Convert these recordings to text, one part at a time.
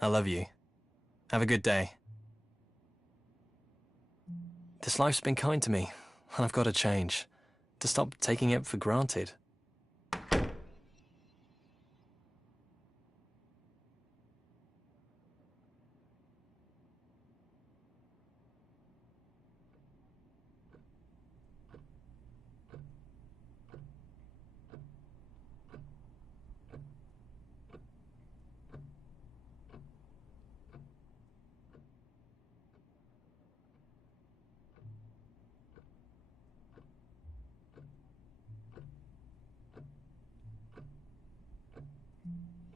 I love you. Have a good day. This life's been kind to me, and I've got to change. To stop taking it for granted.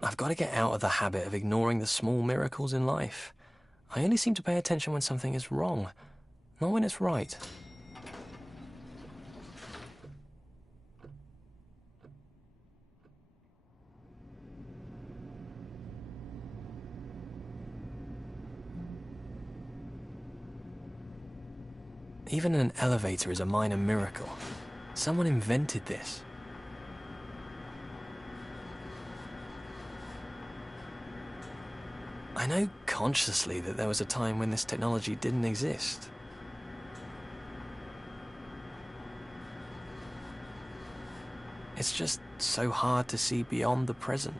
I've got to get out of the habit of ignoring the small miracles in life. I only seem to pay attention when something is wrong, not when it's right. Even an elevator is a minor miracle. Someone invented this. I know consciously that there was a time when this technology didn't exist. It's just so hard to see beyond the present.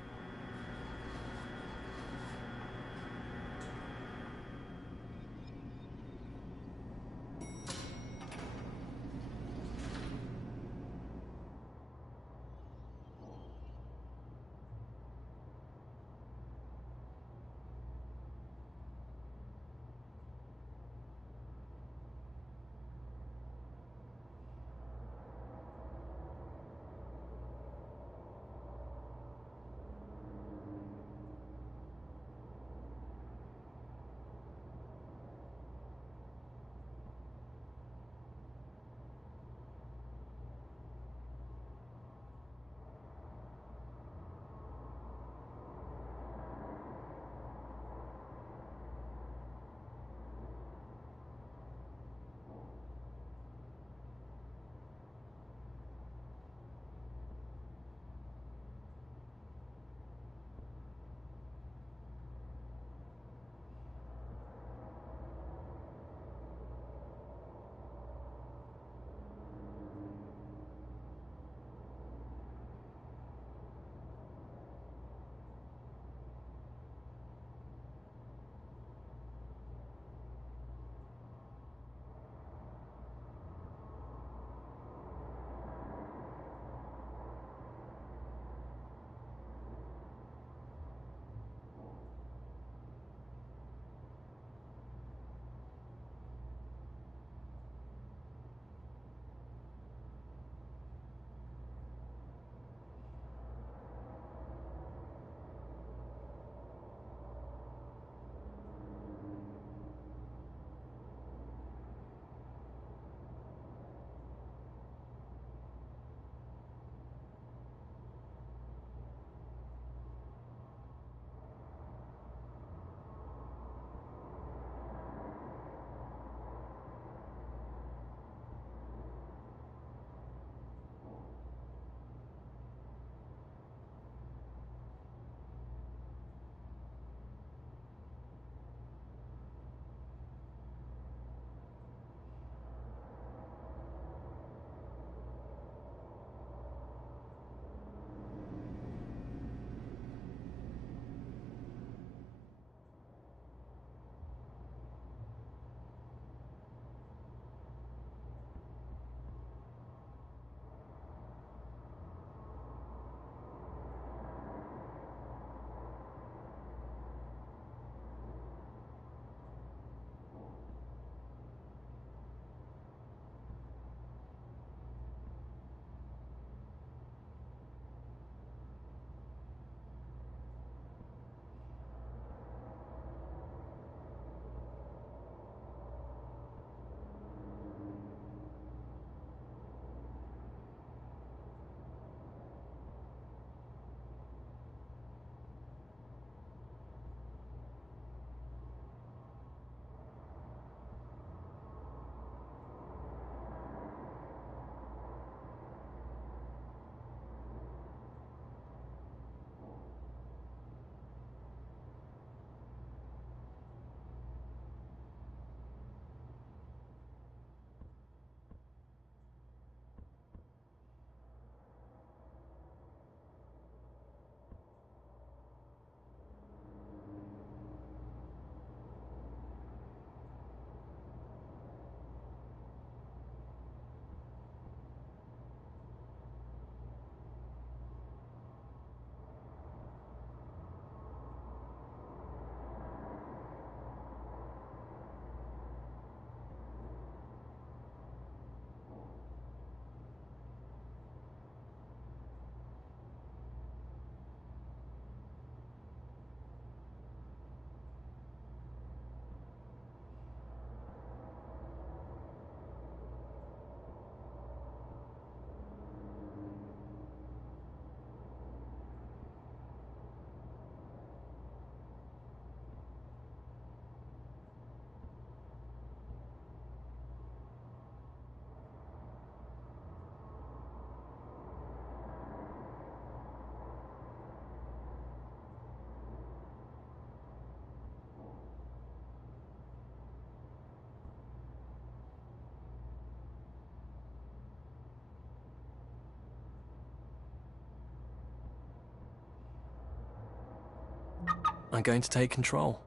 I'm going to take control.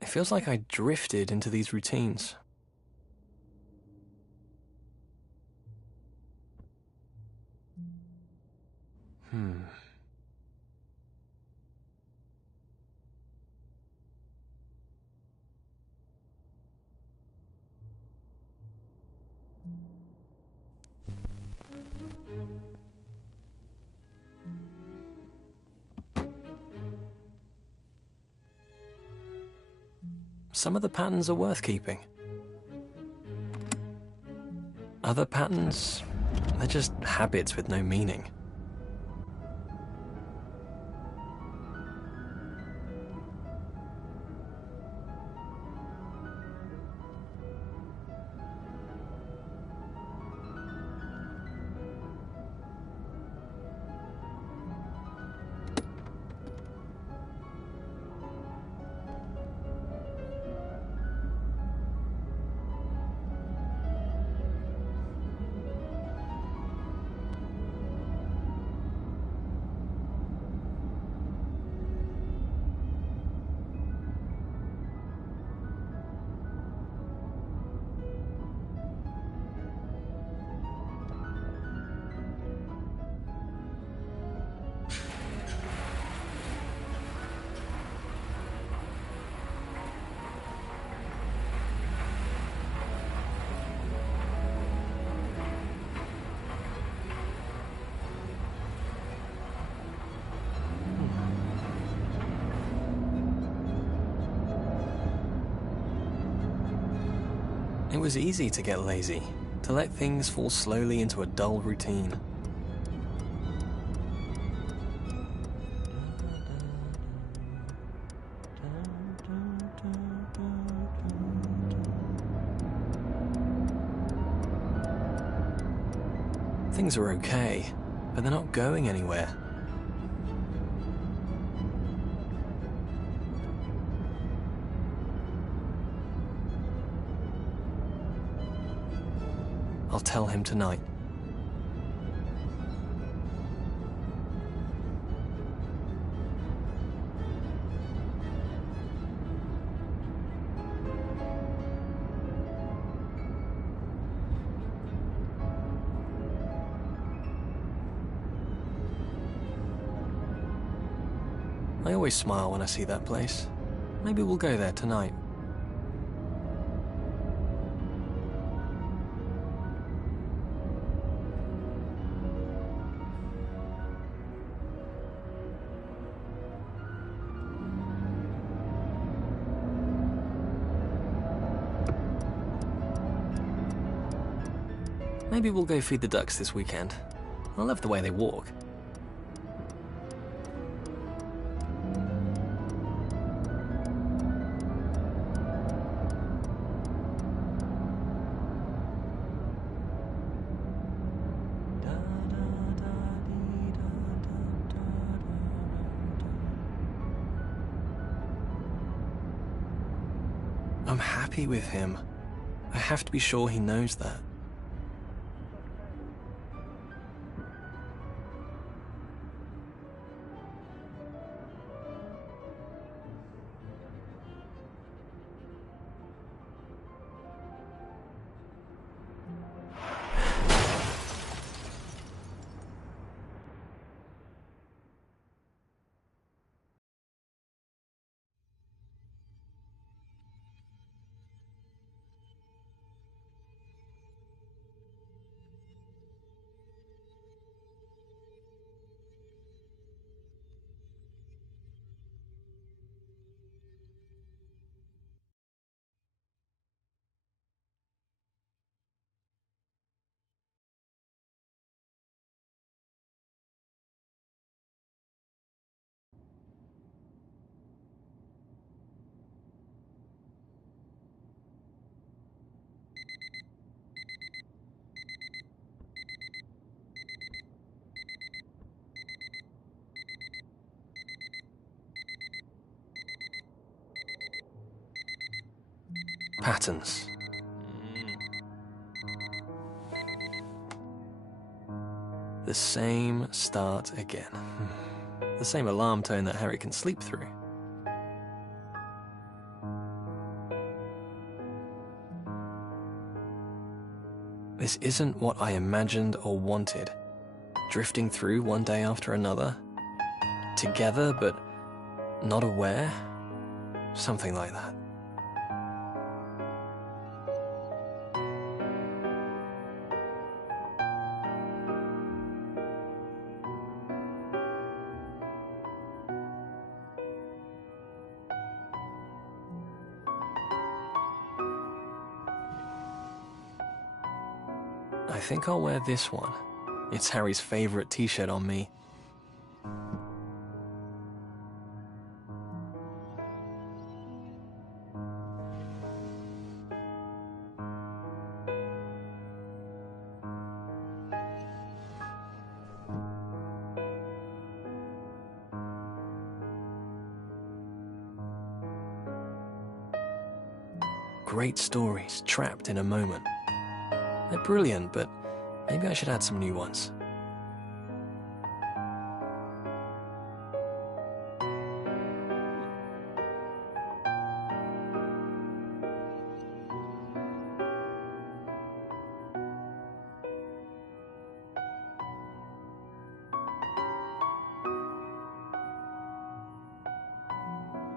It feels like I drifted into these routines. Some of the patterns are worth keeping. Other patterns, they're just habits with no meaning. It was easy to get lazy, to let things fall slowly into a dull routine. Things are okay, but they're not going anywhere. I'll tell him tonight. I always smile when I see that place. Maybe we'll go there tonight. Maybe we'll go feed the ducks this weekend. I love the way they walk. I'm happy with him. I have to be sure he knows that. Patterns. The same start again. The same alarm tone that Harry can sleep through. This isn't what I imagined or wanted. Drifting through one day after another. Together, but not aware. Something like that. I think I'll wear this one. It's Harry's favorite t-shirt on me. Great stories trapped in a moment. They're brilliant, but maybe I should add some new ones.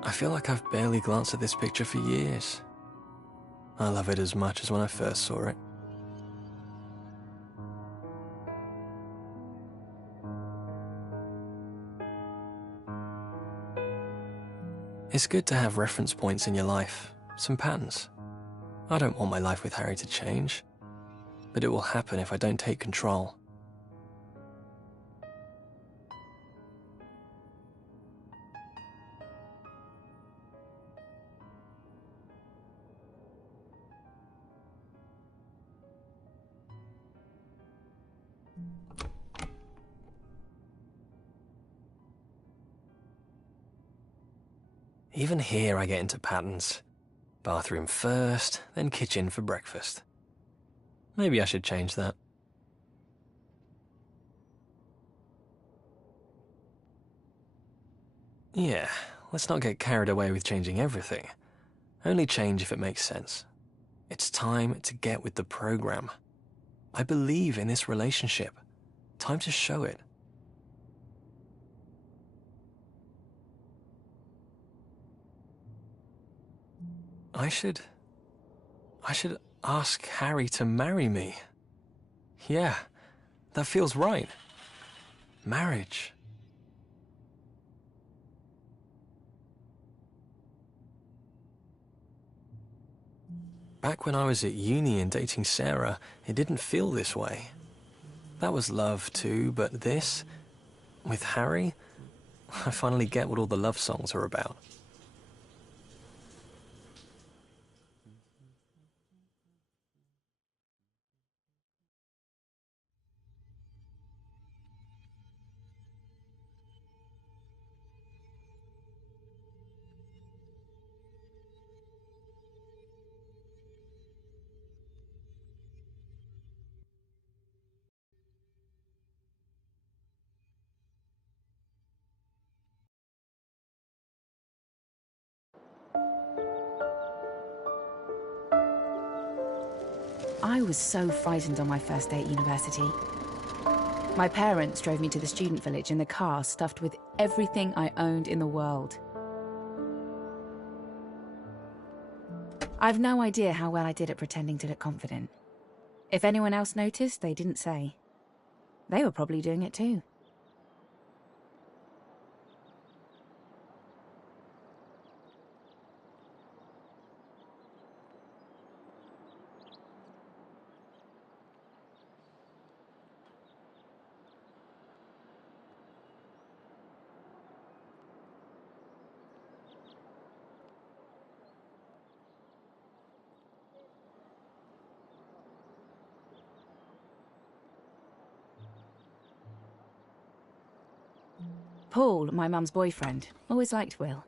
I feel like I've barely glanced at this picture for years. I love it as much as when I first saw it. It's good to have reference points in your life, some patterns. I don't want my life with Harry to change, but it will happen if I don't take control. Even here I get into patterns. Bathroom first, then kitchen for breakfast. Maybe I should change that. Yeah, let's not get carried away with changing everything. Only change if it makes sense. It's time to get with the program. I believe in this relationship. Time to show it. I should ask Harry to marry me. Yeah, that feels right. Marriage. Back when I was at uni and dating Sarah, it didn't feel this way. That was love too, but this, with Harry, I finally get what all the love songs are about. I was so frightened on my first day at university. My parents drove me to the student village in the car stuffed with everything I owned in the world. I've no idea how well I did at pretending to look confident. If anyone else noticed, they didn't say. They were probably doing it too. Paul, my mum's boyfriend, always liked Will.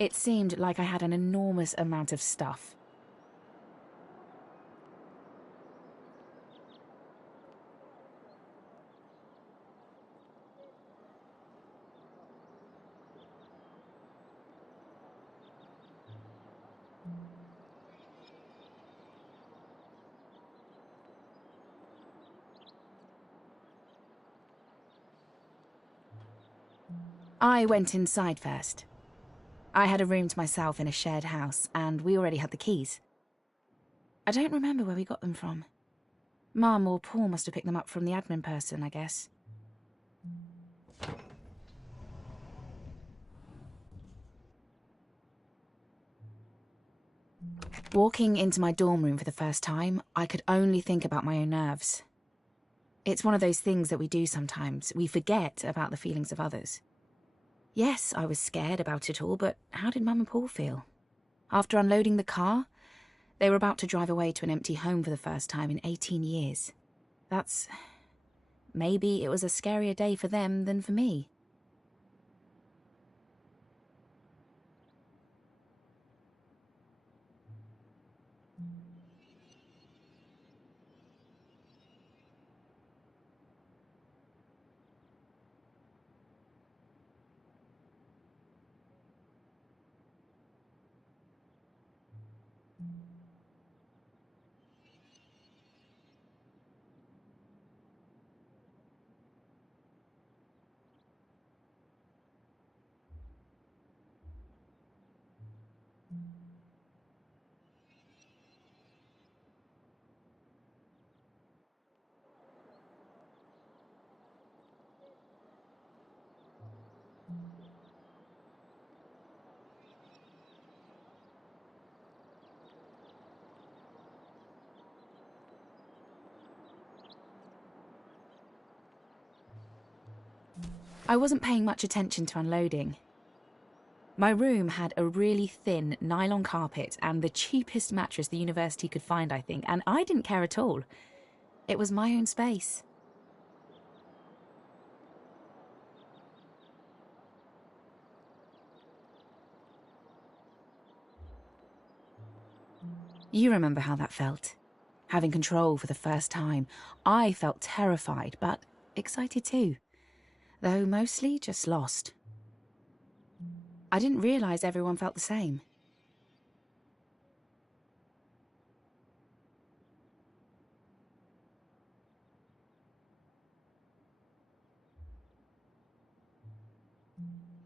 It seemed like I had an enormous amount of stuff. I went inside first. I had a room to myself in a shared house, and we already had the keys. I don't remember where we got them from. Mum or Paul must have picked them up from the admin person, I guess. Walking into my dorm room for the first time, I could only think about my own nerves. It's one of those things that we do sometimes. We forget about the feelings of others. Yes, I was scared about it all, but how did Mum and Paul feel? After unloading the car, they were about to drive away to an empty home for the first time in 18 years. Maybe it was a scarier day for them than for me. I wasn't paying much attention to unloading. My room had a really thin nylon carpet and the cheapest mattress the university could find, I think, and I didn't care at all. It was my own space. You remember how that felt? Having control for the first time. I felt terrified, but excited too. Though mostly just lost. I didn't realise everyone felt the same.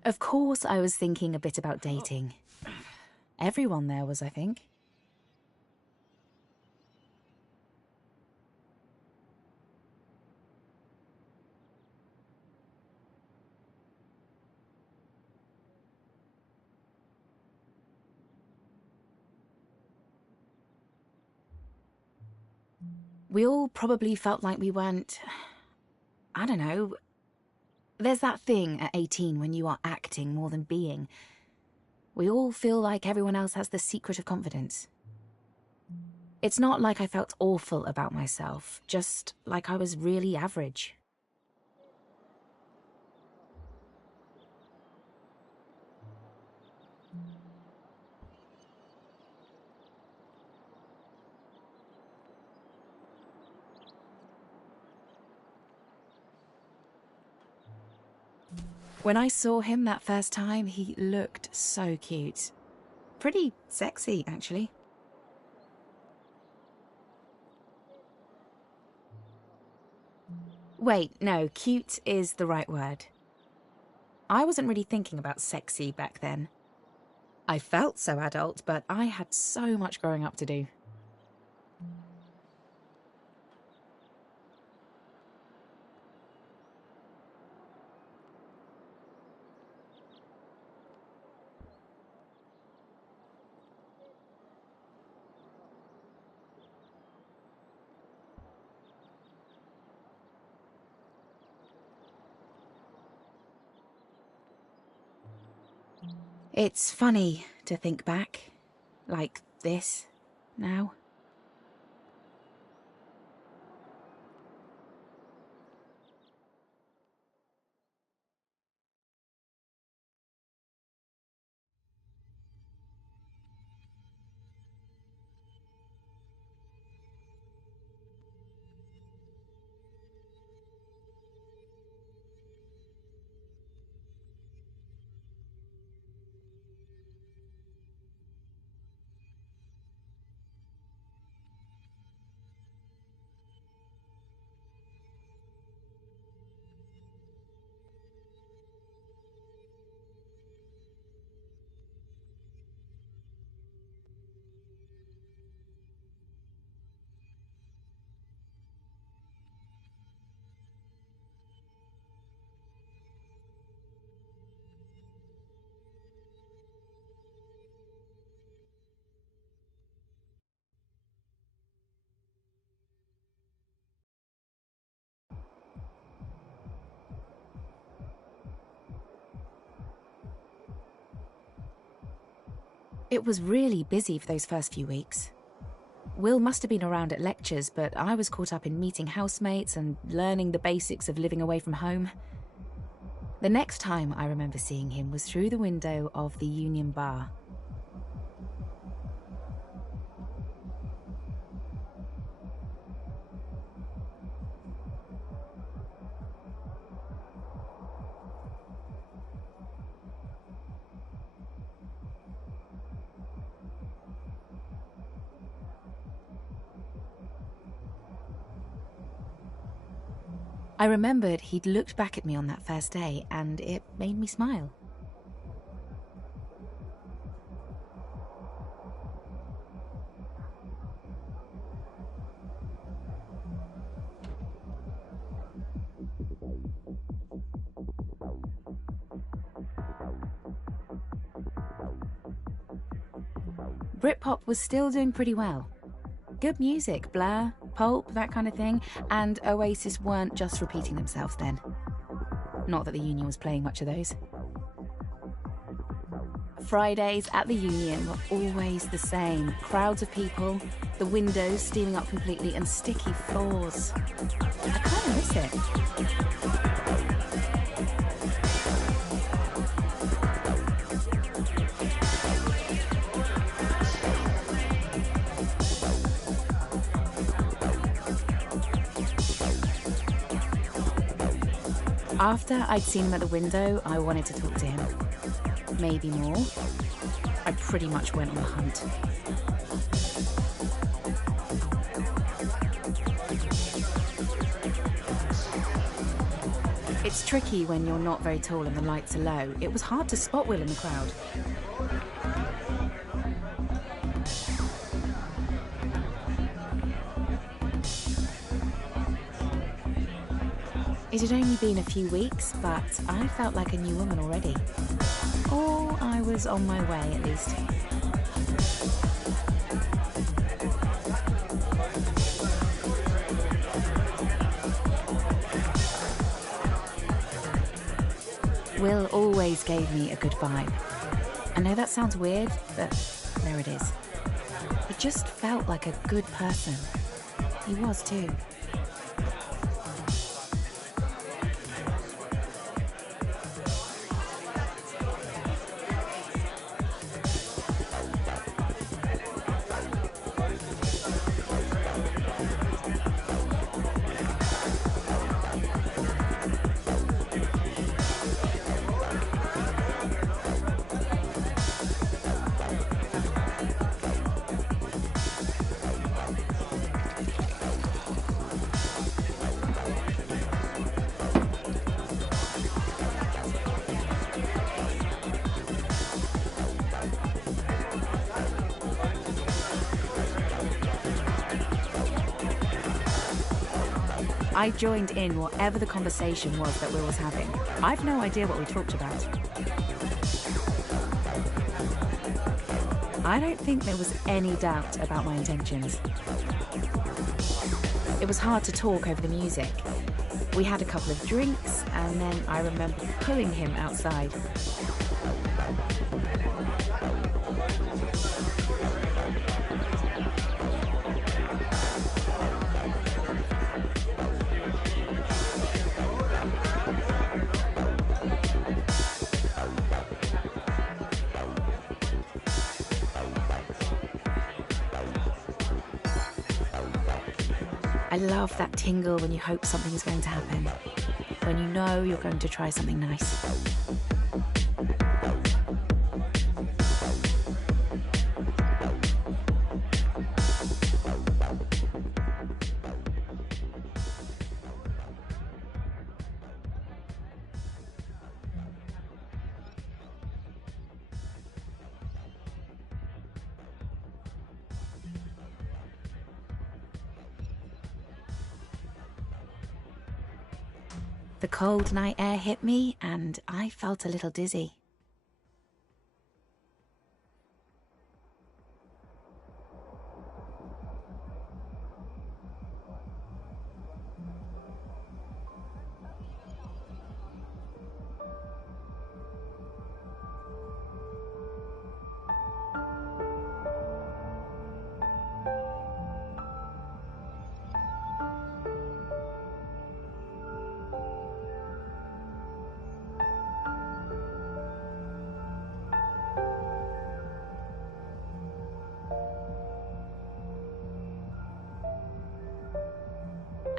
Of course I was thinking a bit about dating. Everyone there was, I think. We all probably felt like we weren't... I don't know. There's that thing at 18 when you are acting more than being. We all feel like everyone else has the secret of confidence. It's not like I felt awful about myself, just like I was really average. When I saw him that first time, he looked so cute. Pretty sexy, actually. Wait, no, cute is the right word. I wasn't really thinking about sexy back then. I felt so adult, but I had so much growing up to do. It's funny to think back, like this, now. It was really busy for those first few weeks. Will must have been around at lectures, but I was caught up in meeting housemates and learning the basics of living away from home. The next time I remember seeing him was through the window of the Union Bar. I remembered he'd looked back at me on that first day, and it made me smile. Britpop was still doing pretty well. Good music, Blur, Pulp, that kind of thing, and Oasis weren't just repeating themselves then. Not that the Union was playing much of those. Fridays at the Union were always the same. Crowds of people, the windows steaming up completely, and sticky floors. I kind of miss it. After I'd seen him at the window, I wanted to talk to him. Maybe more. I pretty much went on the hunt. It's tricky when you're not very tall and the lights are low. It was hard to spot Will in the crowd. It had only been a few weeks, but I felt like a new woman already. Or I was on my way, at least. Will always gave me a good vibe. I know that sounds weird, but there it is. He just felt like a good person. He was too. I joined in whatever the conversation was that Will was having. I've no idea what we talked about. I don't think there was any doubt about my intentions. It was hard to talk over the music. We had a couple of drinks, and then I remember pulling him outside. I love that tingle when you hope something is going to happen, when you know you're going to try something nice. The cold night air hit me, and I felt a little dizzy.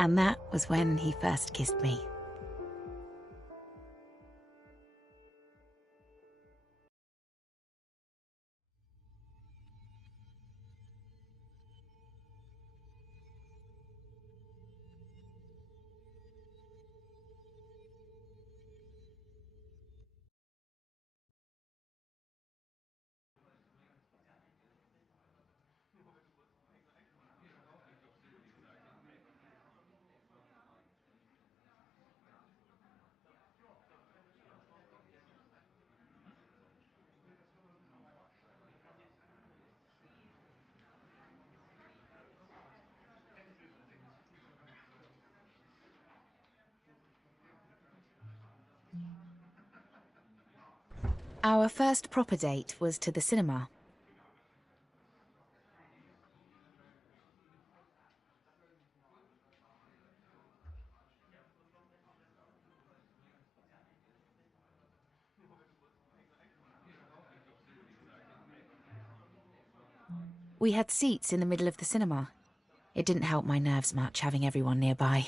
And that was when he first kissed me. Our first proper date was to the cinema. We had seats in the middle of the cinema. It didn't help my nerves much having everyone nearby.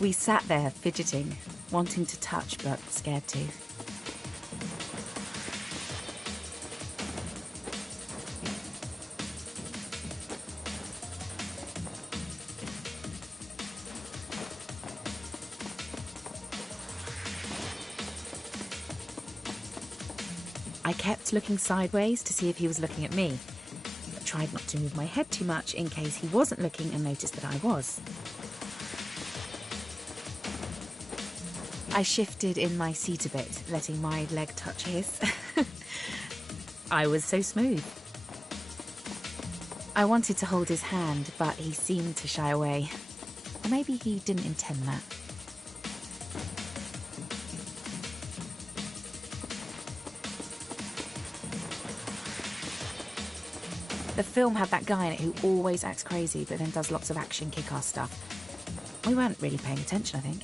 We sat there fidgeting, wanting to touch but scared to. I kept looking sideways to see if he was looking at me, but tried not to move my head too much in case he wasn't looking and noticed that I was. I shifted in my seat a bit, letting my leg touch his. I was so smooth. I wanted to hold his hand, but he seemed to shy away. Or maybe he didn't intend that. The film had that guy in it who always acts crazy but then does lots of action kick-ass stuff. We weren't really paying attention, I think.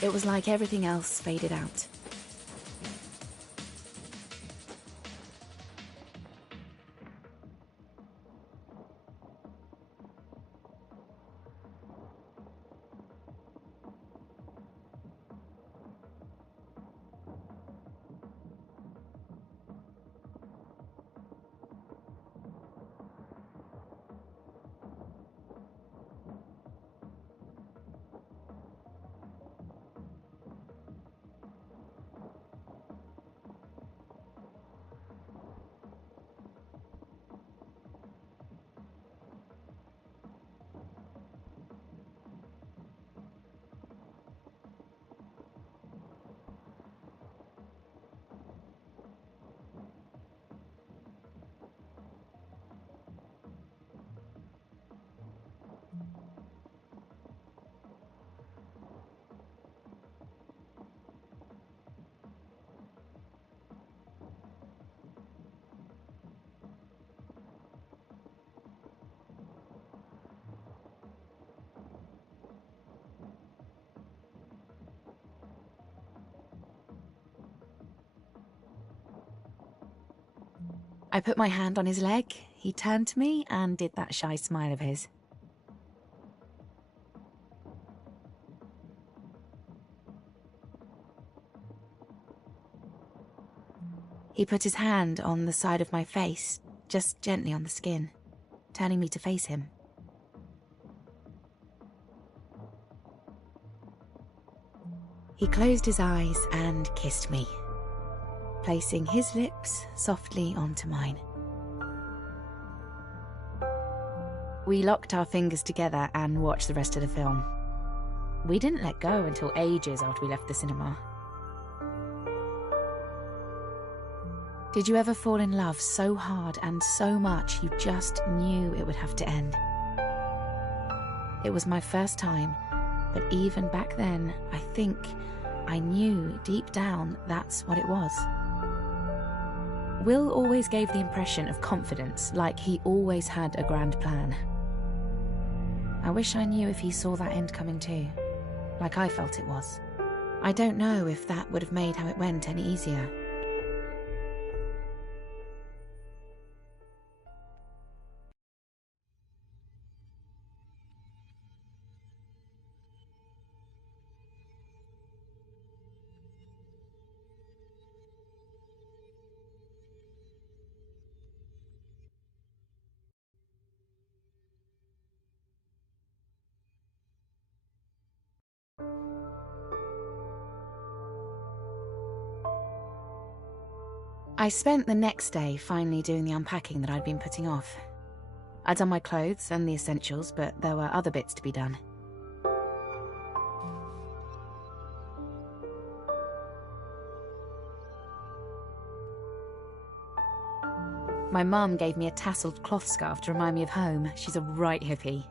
It was like everything else faded out. I put my hand on his leg, he turned to me and did that shy smile of his. He put his hand on the side of my face, just gently on the skin, turning me to face him. He closed his eyes and kissed me, placing his lips softly onto mine. We locked our fingers together and watched the rest of the film. We didn't let go until ages after we left the cinema. Did you ever fall in love so hard and so much you just knew it would have to end? It was my first time, but even back then, I think I knew deep down that's what it was. Will always gave the impression of confidence, like he always had a grand plan. I wish I knew if he saw that end coming too, like I felt it was. I don't know if that would have made how it went any easier. I spent the next day finally doing the unpacking that I'd been putting off. I'd done my clothes and the essentials, but there were other bits to be done. My mum gave me a tasseled cloth scarf to remind me of home. She's a right hippie.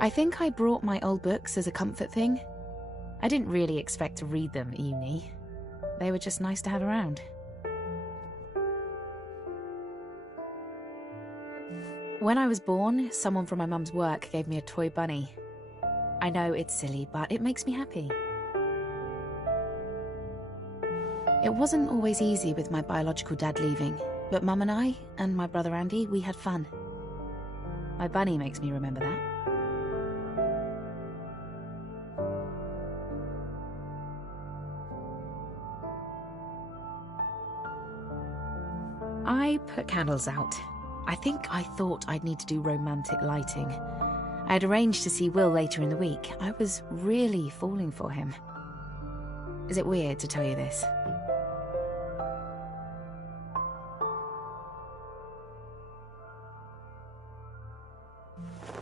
I think I brought my old books as a comfort thing. I didn't really expect to read them at uni. They were just nice to have around. When I was born, someone from my mum's work gave me a toy bunny. I know it's silly, but it makes me happy. It wasn't always easy with my biological dad leaving, but Mum and I, and my brother Andy, we had fun. My bunny makes me remember that. I put candles out. I think I thought I'd need to do romantic lighting. I had arranged to see Will later in the week. I was really falling for him. Is it weird to tell you this?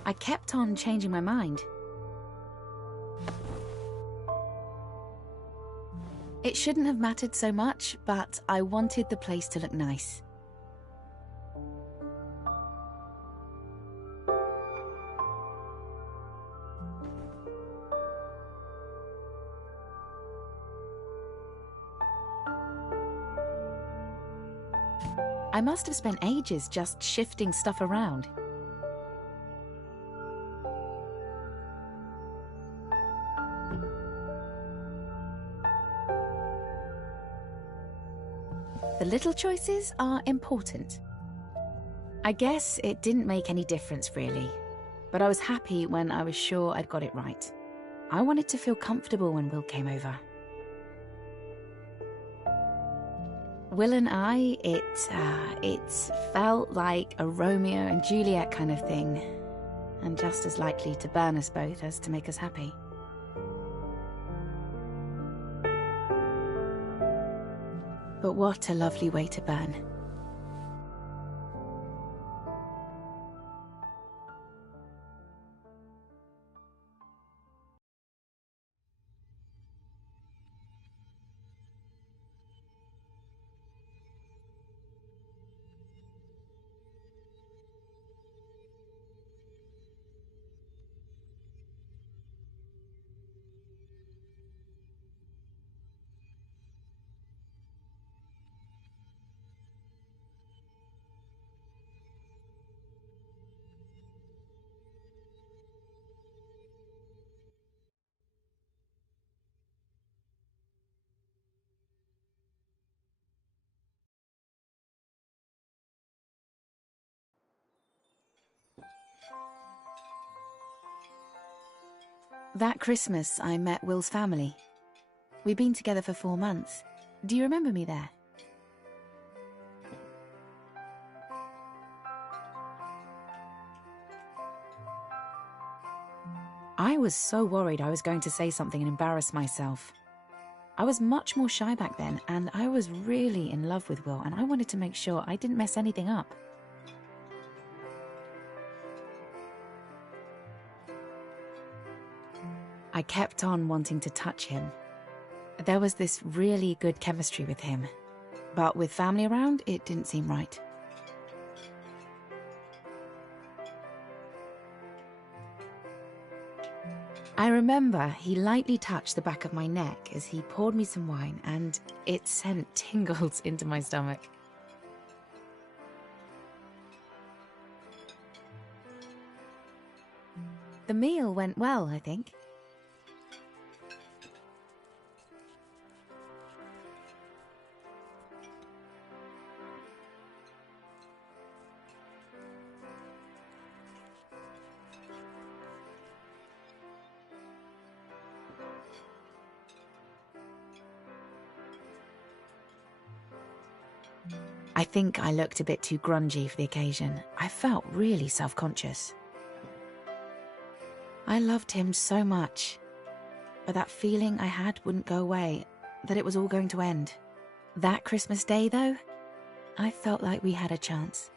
I kept on changing my mind. It shouldn't have mattered so much, but I wanted the place to look nice. I must have spent ages just shifting stuff around. The little choices are important. I guess it didn't make any difference really, but I was happy when I was sure I'd got it right. I wanted to feel comfortable when Will came over. Will and I, it felt like a Romeo and Juliet kind of thing, and just as likely to burn us both as to make us happy. But what a lovely way to burn. That Christmas, I met Will's family. We'd been together for 4 months. Do you remember me there? I was so worried I was going to say something and embarrass myself. I was much more shy back then, and I was really in love with Will, and I wanted to make sure I didn't mess anything up. I kept on wanting to touch him. There was this really good chemistry with him, but with family around, it didn't seem right. I remember he lightly touched the back of my neck as he poured me some wine, and it sent tingles into my stomach. The meal went well, I think. I think I looked a bit too grungy for the occasion. I felt really self-conscious. I loved him so much, but that feeling I had wouldn't go away, that it was all going to end. That Christmas Day, though, I felt like we had a chance.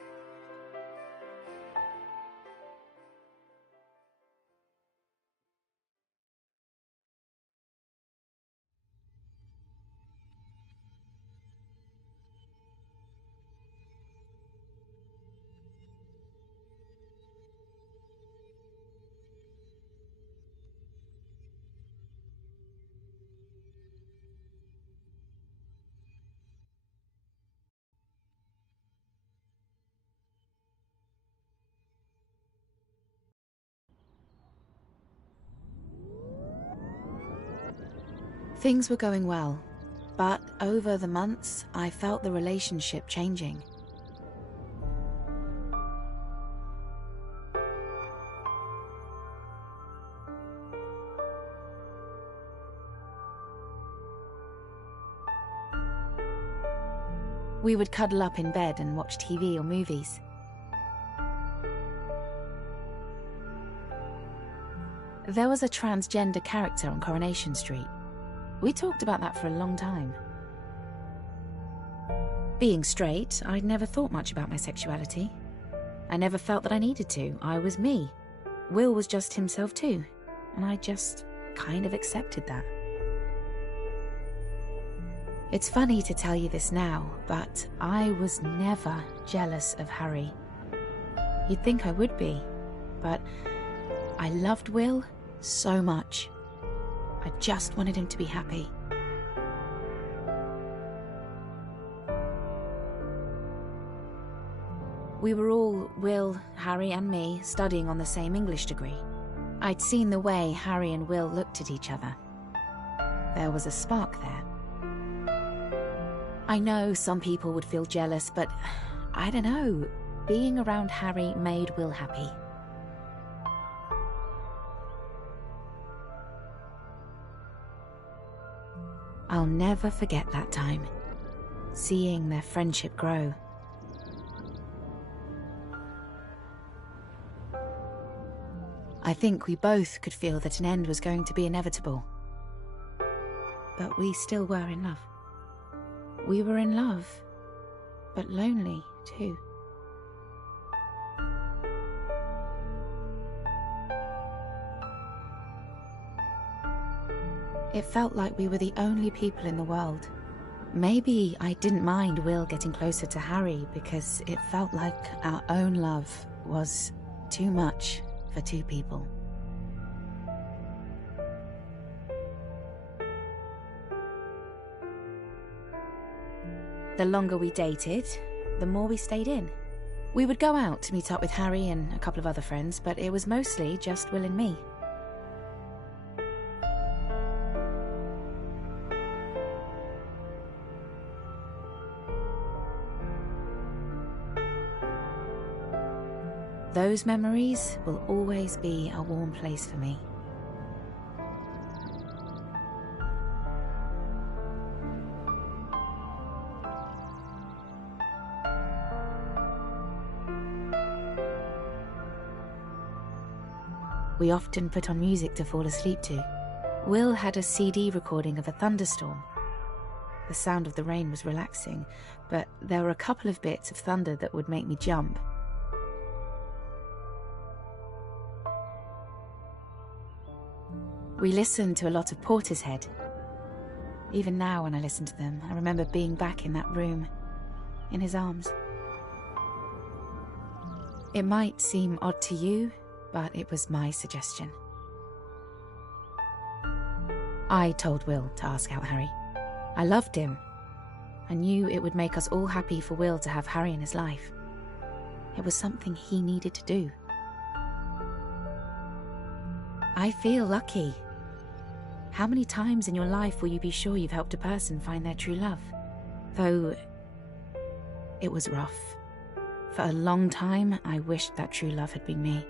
Things were going well, but over the months, I felt the relationship changing. We would cuddle up in bed and watch TV or movies. There was a transgender character on Coronation Street. We talked about that for a long time. Being straight, I'd never thought much about my sexuality. I never felt that I needed to. I was me. Will was just himself too, and I just kind of accepted that. It's funny to tell you this now, but I was never jealous of Harry. You'd think I would be, but I loved Will so much. I just wanted him to be happy. We were all, Will, Harry and me, studying on the same English degree. I'd seen the way Harry and Will looked at each other. There was a spark there. I know some people would feel jealous, but I don't know. Being around Harry made Will happy. I'll never forget that time, seeing their friendship grow. I think we both could feel that an end was going to be inevitable. But we still were in love. We were in love, but lonely too. It felt like we were the only people in the world. Maybe I didn't mind Will getting closer to Harry because it felt like our own love was too much for two people. The longer we dated, the more we stayed in. We would go out to meet up with Harry and a couple of other friends, but it was mostly just Will and me. Those memories will always be a warm place for me. We often put on music to fall asleep to. Will had a CD recording of a thunderstorm. The sound of the rain was relaxing, but there were a couple of bits of thunder that would make me jump. We listened to a lot of Portishead. Even now when I listen to them, I remember being back in that room, in his arms. It might seem odd to you, but it was my suggestion. I told Will to ask out Harry. I loved him. I knew it would make us all happy for Will to have Harry in his life. It was something he needed to do. I feel lucky. How many times in your life will you be sure you've helped a person find their true love? Though it was rough. For a long time, I wished that true love had been me.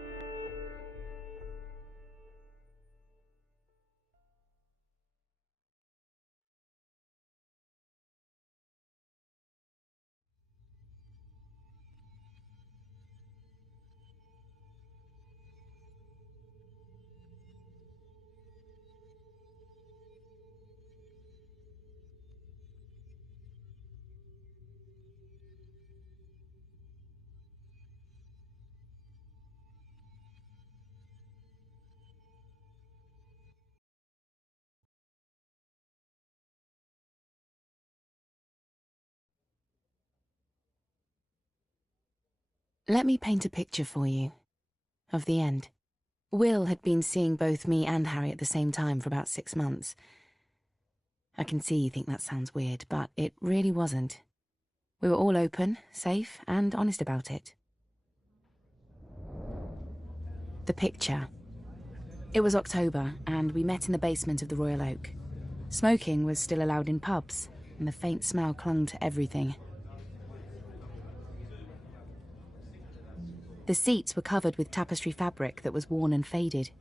Let me paint a picture for you of the end. Will had been seeing both me and Harry at the same time for about 6 months. I can see you think that sounds weird, but it really wasn't. We were all open, safe, and honest about it. The picture. It was October, and we met in the basement of the Royal Oak. Smoking was still allowed in pubs, and the faint smell clung to everything. The seats were covered with tapestry fabric that was worn and faded.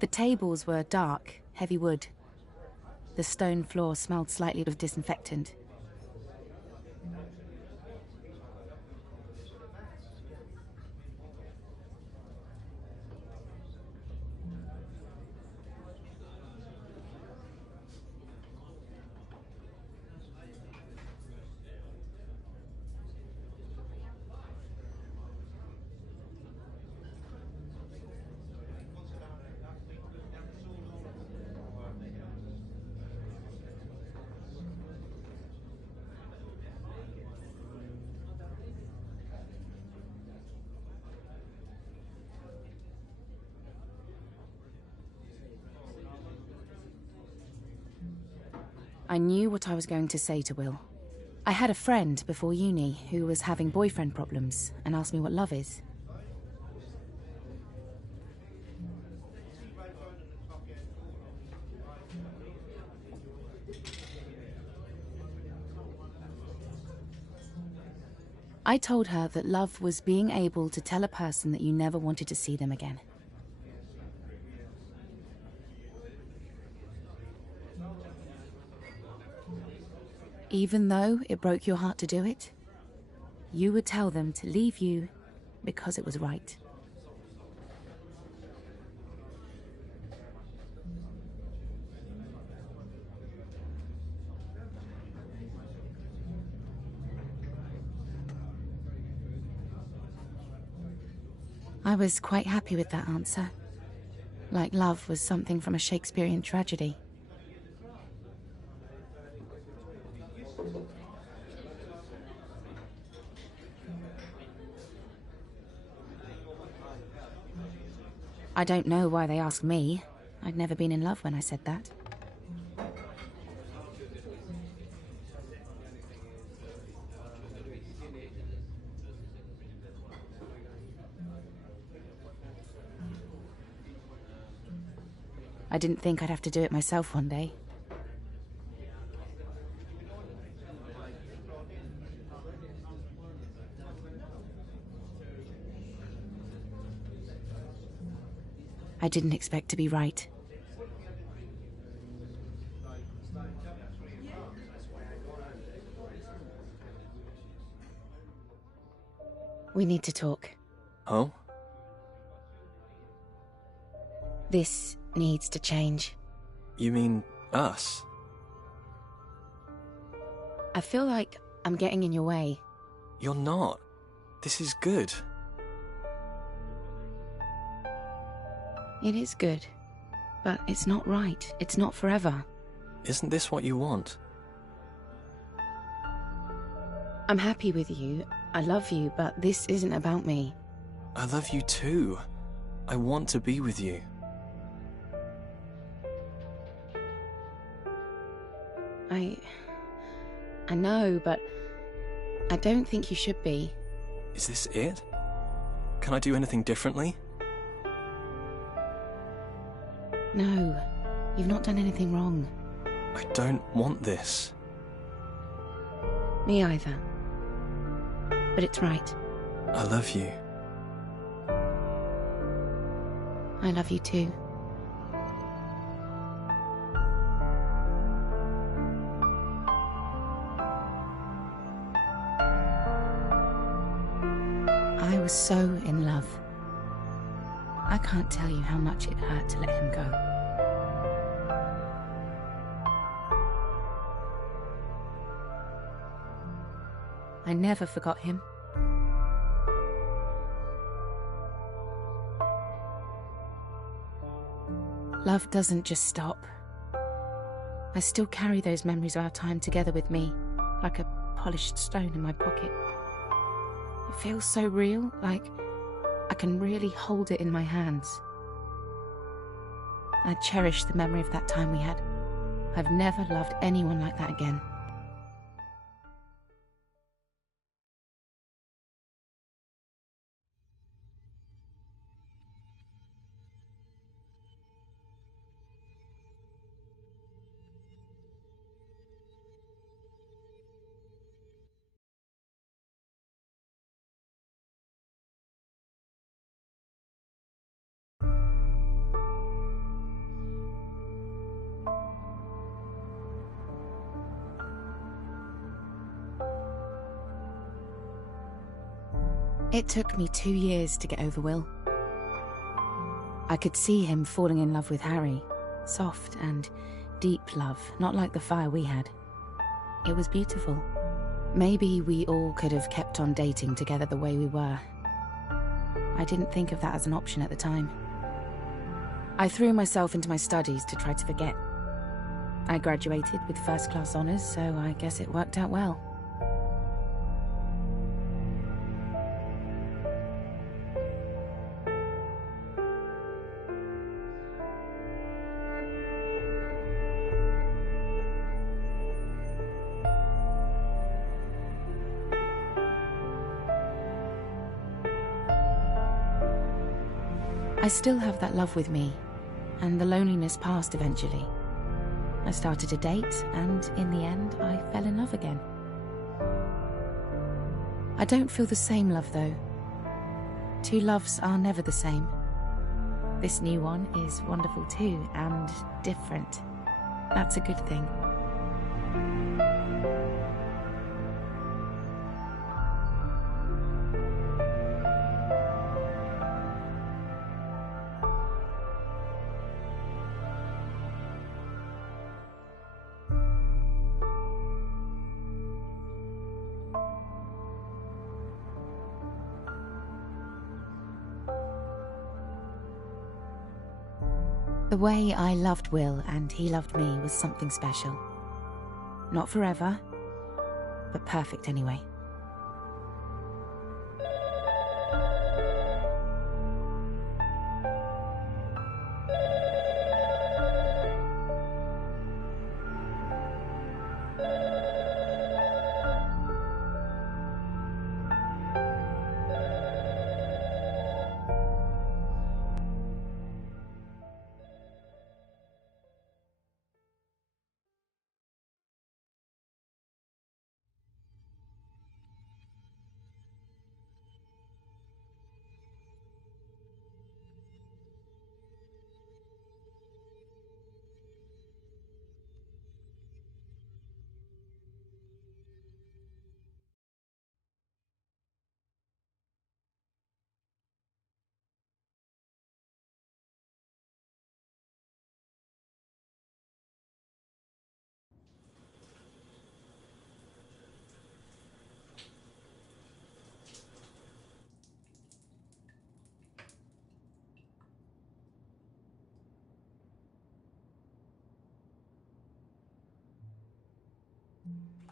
The tables were dark, heavy wood. The stone floor smelled slightly of disinfectant. I knew what I was going to say to Will. I had a friend before uni who was having boyfriend problems and asked me what love is. I told her that love was being able to tell a person that you never wanted to see them again. Even though it broke your heart to do it, you would tell them to leave you because it was right. I was quite happy with that answer. Like love was something from a Shakespearean tragedy. I don't know why they asked me. I'd never been in love when I said that. I didn't think I'd have to do it myself one day. I didn't expect to be right. We need to talk. Oh? This needs to change. You mean us? I feel like I'm getting in your way. You're not. This is good. It is good, but it's not right. It's not forever. Isn't this what you want? I'm happy with you. I love you, but this isn't about me. I love you too. I want to be with you. I know, but I don't think you should be. Is this it? Can I do anything differently? No, you've not done anything wrong. I don't want this. Me either. But it's right. I love you. I love you too. I was so in love. I can't tell you how much it hurt to let him go. I never forgot him. Love doesn't just stop. I still carry those memories of our time together with me, like a polished stone in my pocket. It feels so real, like I can really hold it in my hands. I cherish the memory of that time we had. I've never loved anyone like that again. It took me 2 years to get over Will. I could see him falling in love with Harry. Soft and deep love, not like the fire we had. It was beautiful. Maybe we all could have kept on dating together the way we were. I didn't think of that as an option at the time. I threw myself into my studies to try to forget. I graduated with first-class honours, so I guess it worked out well. I still have that love with me, and the loneliness passed eventually. I started to date, and in the end, I fell in love again. I don't feel the same love, though. Two loves are never the same. This new one is wonderful too, and different. That's a good thing. The way I loved Will and he loved me was something special. Not forever, but perfect anyway.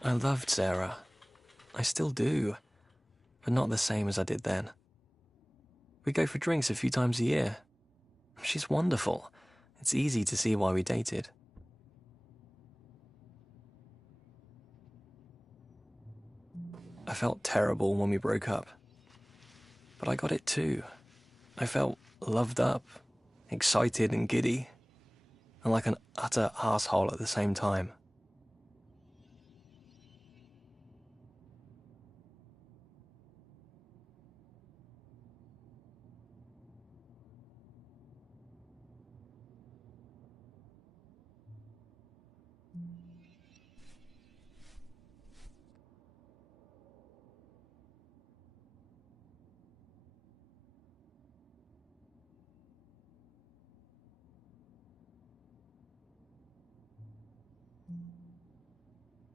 I loved Sarah. I still do, but not the same as I did then. We go for drinks a few times a year. She's wonderful. It's easy to see why we dated. I felt terrible when we broke up. But I got it too. I felt loved up, excited and giddy, and like an utter arsehole at the same time.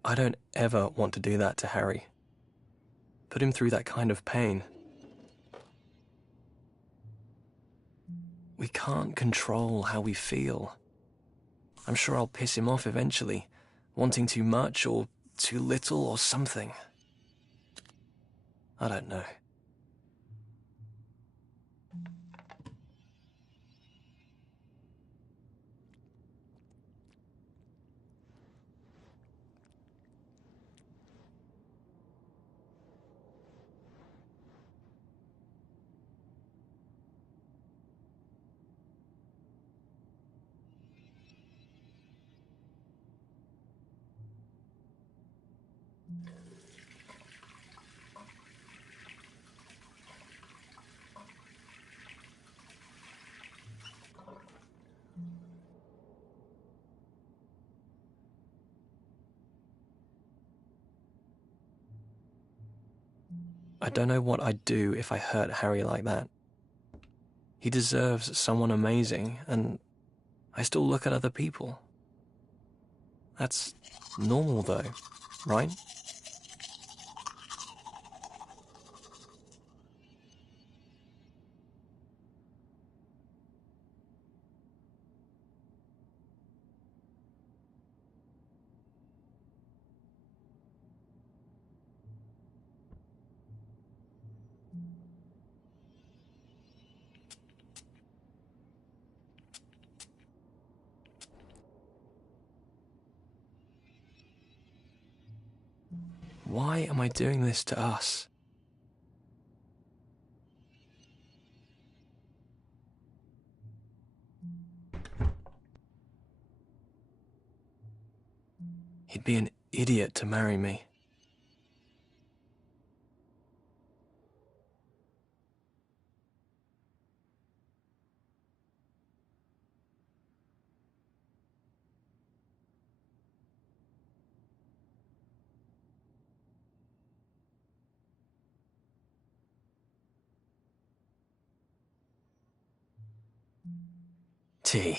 I don't ever want to do that to Harry. Put him through that kind of pain. We can't control how we feel. I'm sure I'll piss him off eventually, wanting too much or too little or something. I don't know. I don't know what I'd do if I hurt Harry like that. He deserves someone amazing, and I still look at other people. That's normal though, right? Why am I doing this to us? He'd be an idiot to marry me. Tea.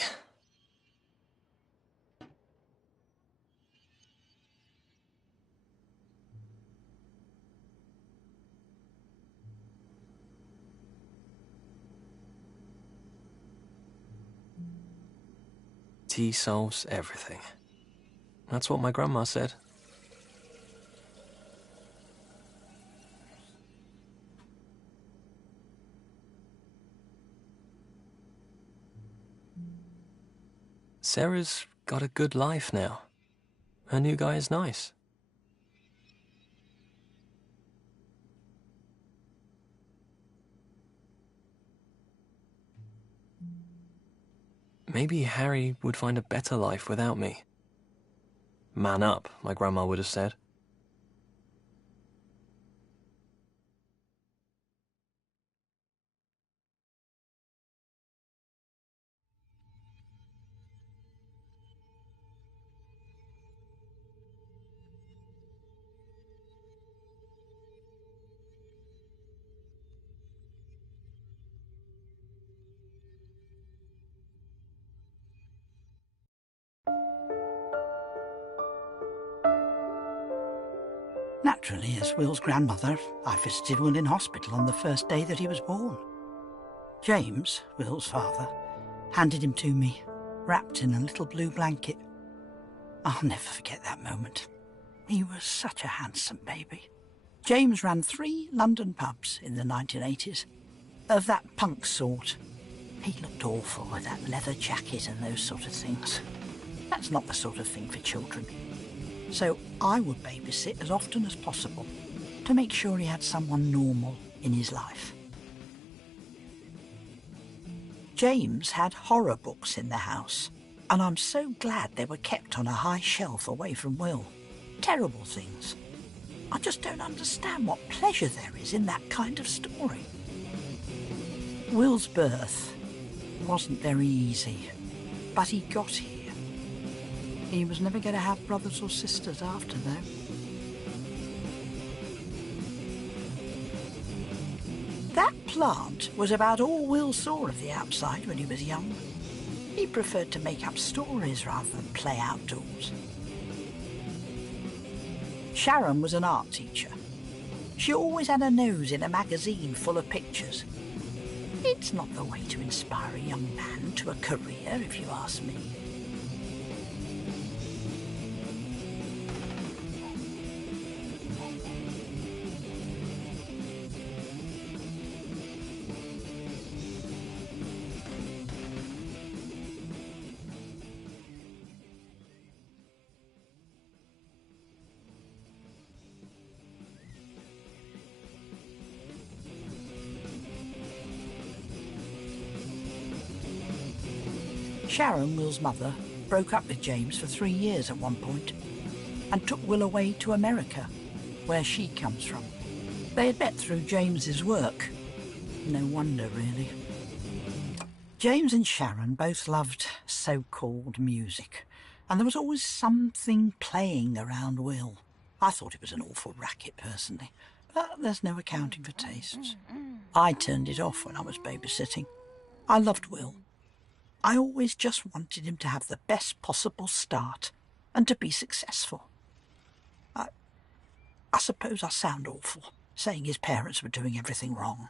Tea solves everything. That's what my grandma said. Sarah's got a good life now. Her new guy is nice. Maybe Harry would find a better life without me. Man up, my grandma would have said. Naturally, as Will's grandmother, I visited Will in hospital on the first day that he was born. James, Will's father, handed him to me, wrapped in a little blue blanket. I'll never forget that moment. He was such a handsome baby. James ran 3 London pubs in the 1980s, of that punk sort. He looked awful with that leather jacket and those sort of things. That's not the sort of thing for children. So I would babysit as often as possible to make sure he had someone normal in his life. James had horror books in the house, and I'm so glad they were kept on a high shelf away from Will. Terrible things. I just don't understand what pleasure there is in that kind of story. Will's birth wasn't very easy, but he got here. He was never going to have brothers or sisters after, though. That plant was about all Will saw of the outside when he was young. He preferred to make up stories rather than play outdoors. Sharon was an art teacher. She always had her nose in a magazine full of pictures. It's not the way to inspire a young man to a career, if you ask me. Sharon, Will's mother, broke up with James for 3 years at one point and took Will away to America, where she comes from. They had met through James's work. No wonder, really. James and Sharon both loved so-called music, and there was always something playing around Will. I thought it was an awful racket, personally, but there's no accounting for tastes. I turned it off when I was babysitting. I loved Will. I always just wanted him to have the best possible start and to be successful. I suppose I sound awful, saying his parents were doing everything wrong.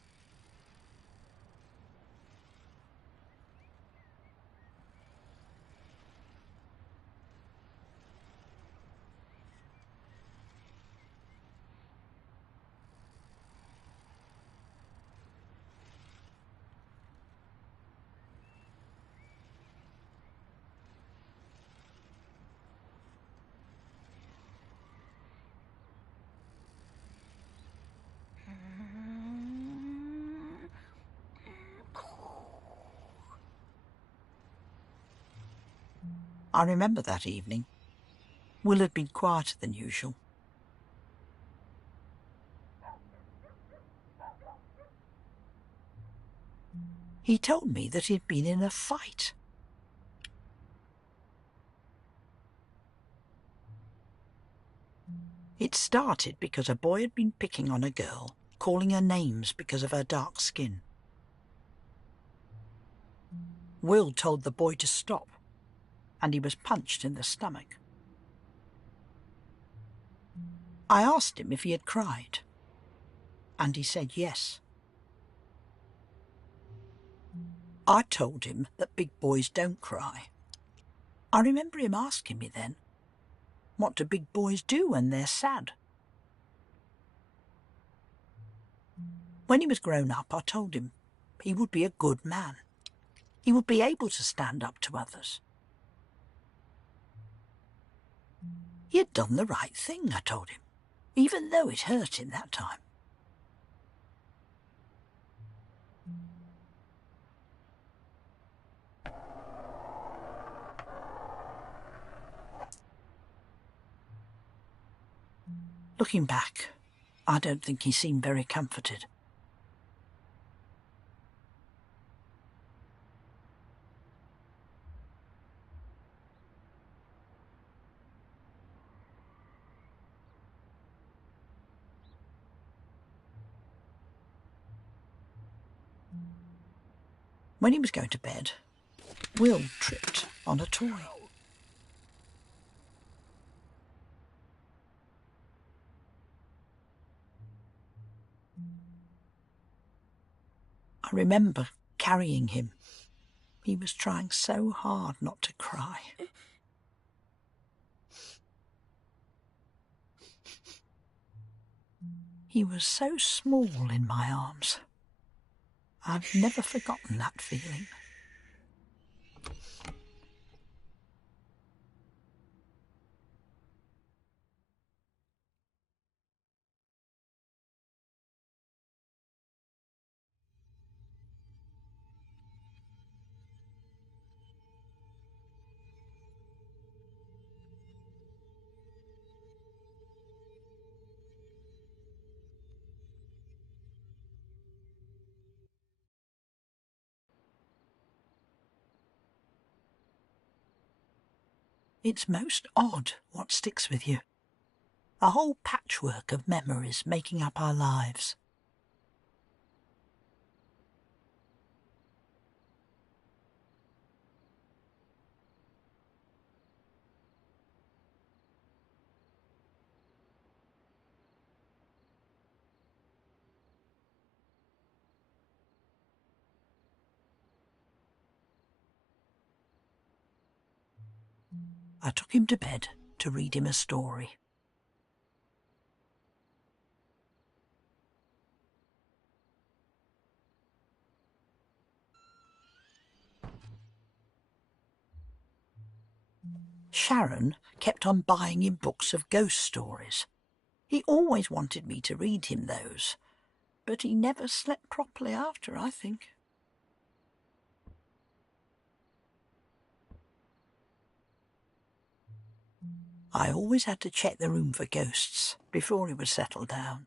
I remember that evening. Will had been quieter than usual. He told me that he'd been in a fight. It started because a boy had been picking on a girl, calling her names because of her dark skin. Will told the boy to stop, and he was punched in the stomach. I asked him if he had cried, and he said yes. I told him that big boys don't cry. I remember him asking me then, what do big boys do when they're sad? When he was grown up, I told him he would be a good man. He would be able to stand up to others. He had done the right thing, I told him, even though it hurt him that time. Looking back, I don't think he seemed very comforted. When he was going to bed, Will tripped on a toy. I remember carrying him. He was trying so hard not to cry. He was so small in my arms. I've never forgotten that feeling. It's most odd what sticks with you. A whole patchwork of memories making up our lives. I took him to bed to read him a story. Sharon kept on buying him books of ghost stories. He always wanted me to read him those, but he never slept properly after, I think. I always had to check the room for ghosts before he would settle down.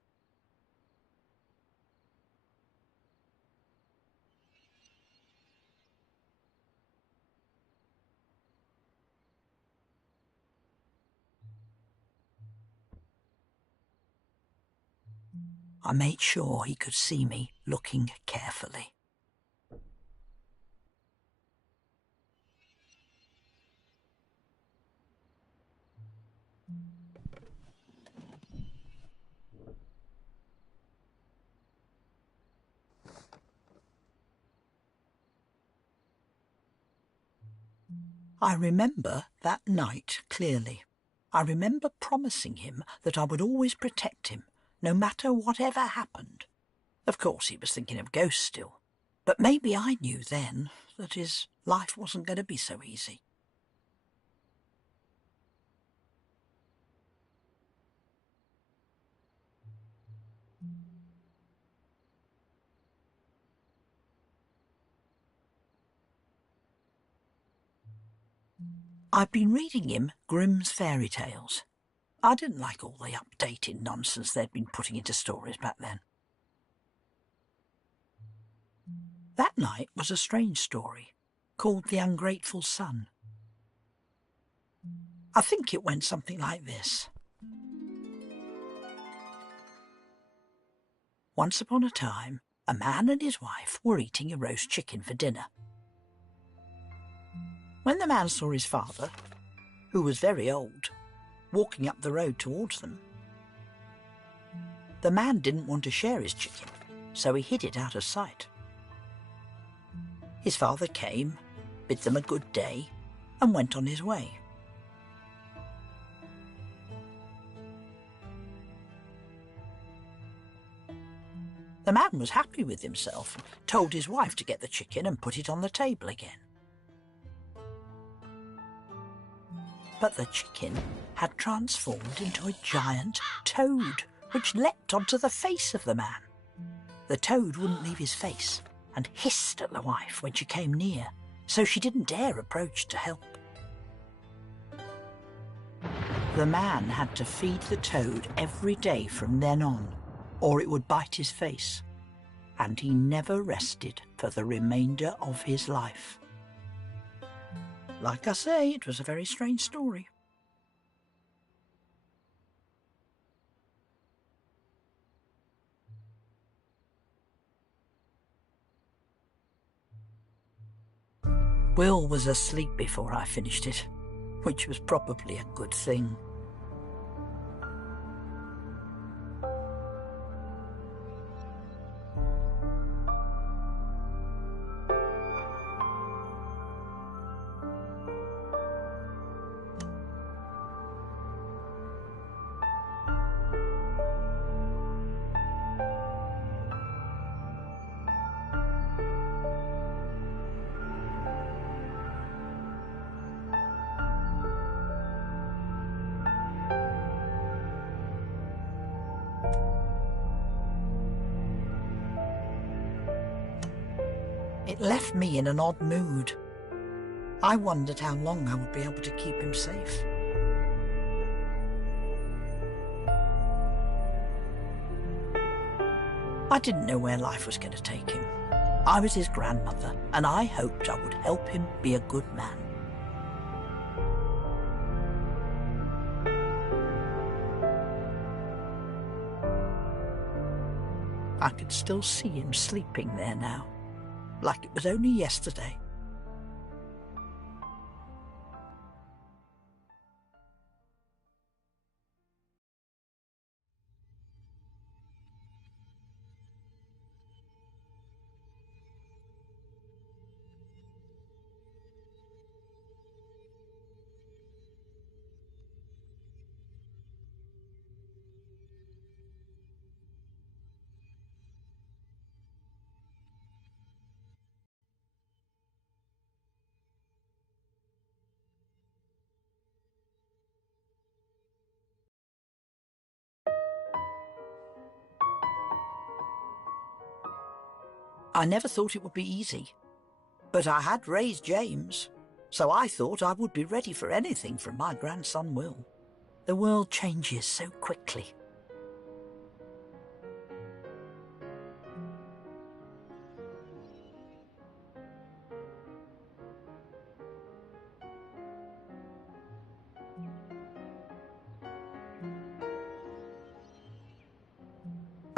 I made sure he could see me looking carefully. I remember that night clearly. I remember promising him that I would always protect him, no matter whatever happened. Of course, he was thinking of ghosts still, but maybe I knew then that his life wasn't going to be so easy. I've been reading him Grimm's fairy tales. I didn't like all the updated nonsense they'd been putting into stories back then. That night was a strange story, called The Ungrateful Son. I think it went something like this. Once upon a time, a man and his wife were eating a roast chicken for dinner. When the man saw his father, who was very old, walking up the road towards them, the man didn't want to share his chicken, so he hid it out of sight. His father came, bid them a good day, and went on his way. The man was happy with himself, told his wife to get the chicken and put it on the table again. But the chicken had transformed into a giant toad, which leapt onto the face of the man. The toad wouldn't leave his face and hissed at the wife when she came near, so she didn't dare approach to help. The man had to feed the toad every day from then on, or it would bite his face, and he never rested for the remainder of his life. Like I say, it was a very strange story. Will was asleep before I finished it, which was probably a good thing. left me in an odd mood. I wondered how long I would be able to keep him safe. I didn't know where life was going to take him. I was his grandmother, and I hoped I would help him be a good man. I could still see him sleeping there now, like it was only yesterday. I never thought it would be easy, but I had raised James, so I thought I would be ready for anything from my grandson Will. The world changes so quickly.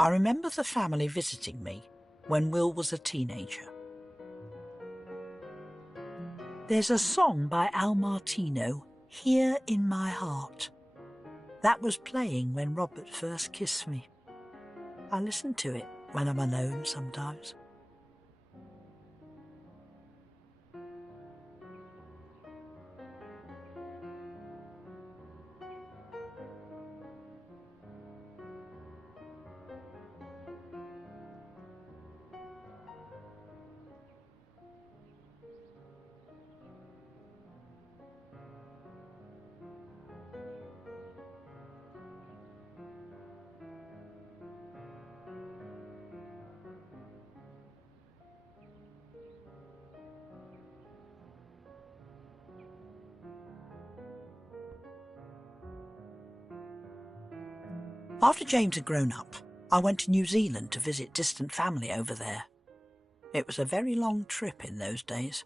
I remember the family visiting me when Will was a teenager. There's a song by Al Martino, "Here in My Heart." That was playing when Robert first kissed me. I listen to it when I'm alone sometimes. After James had grown up, I went to New Zealand to visit distant family over there. It was a very long trip in those days,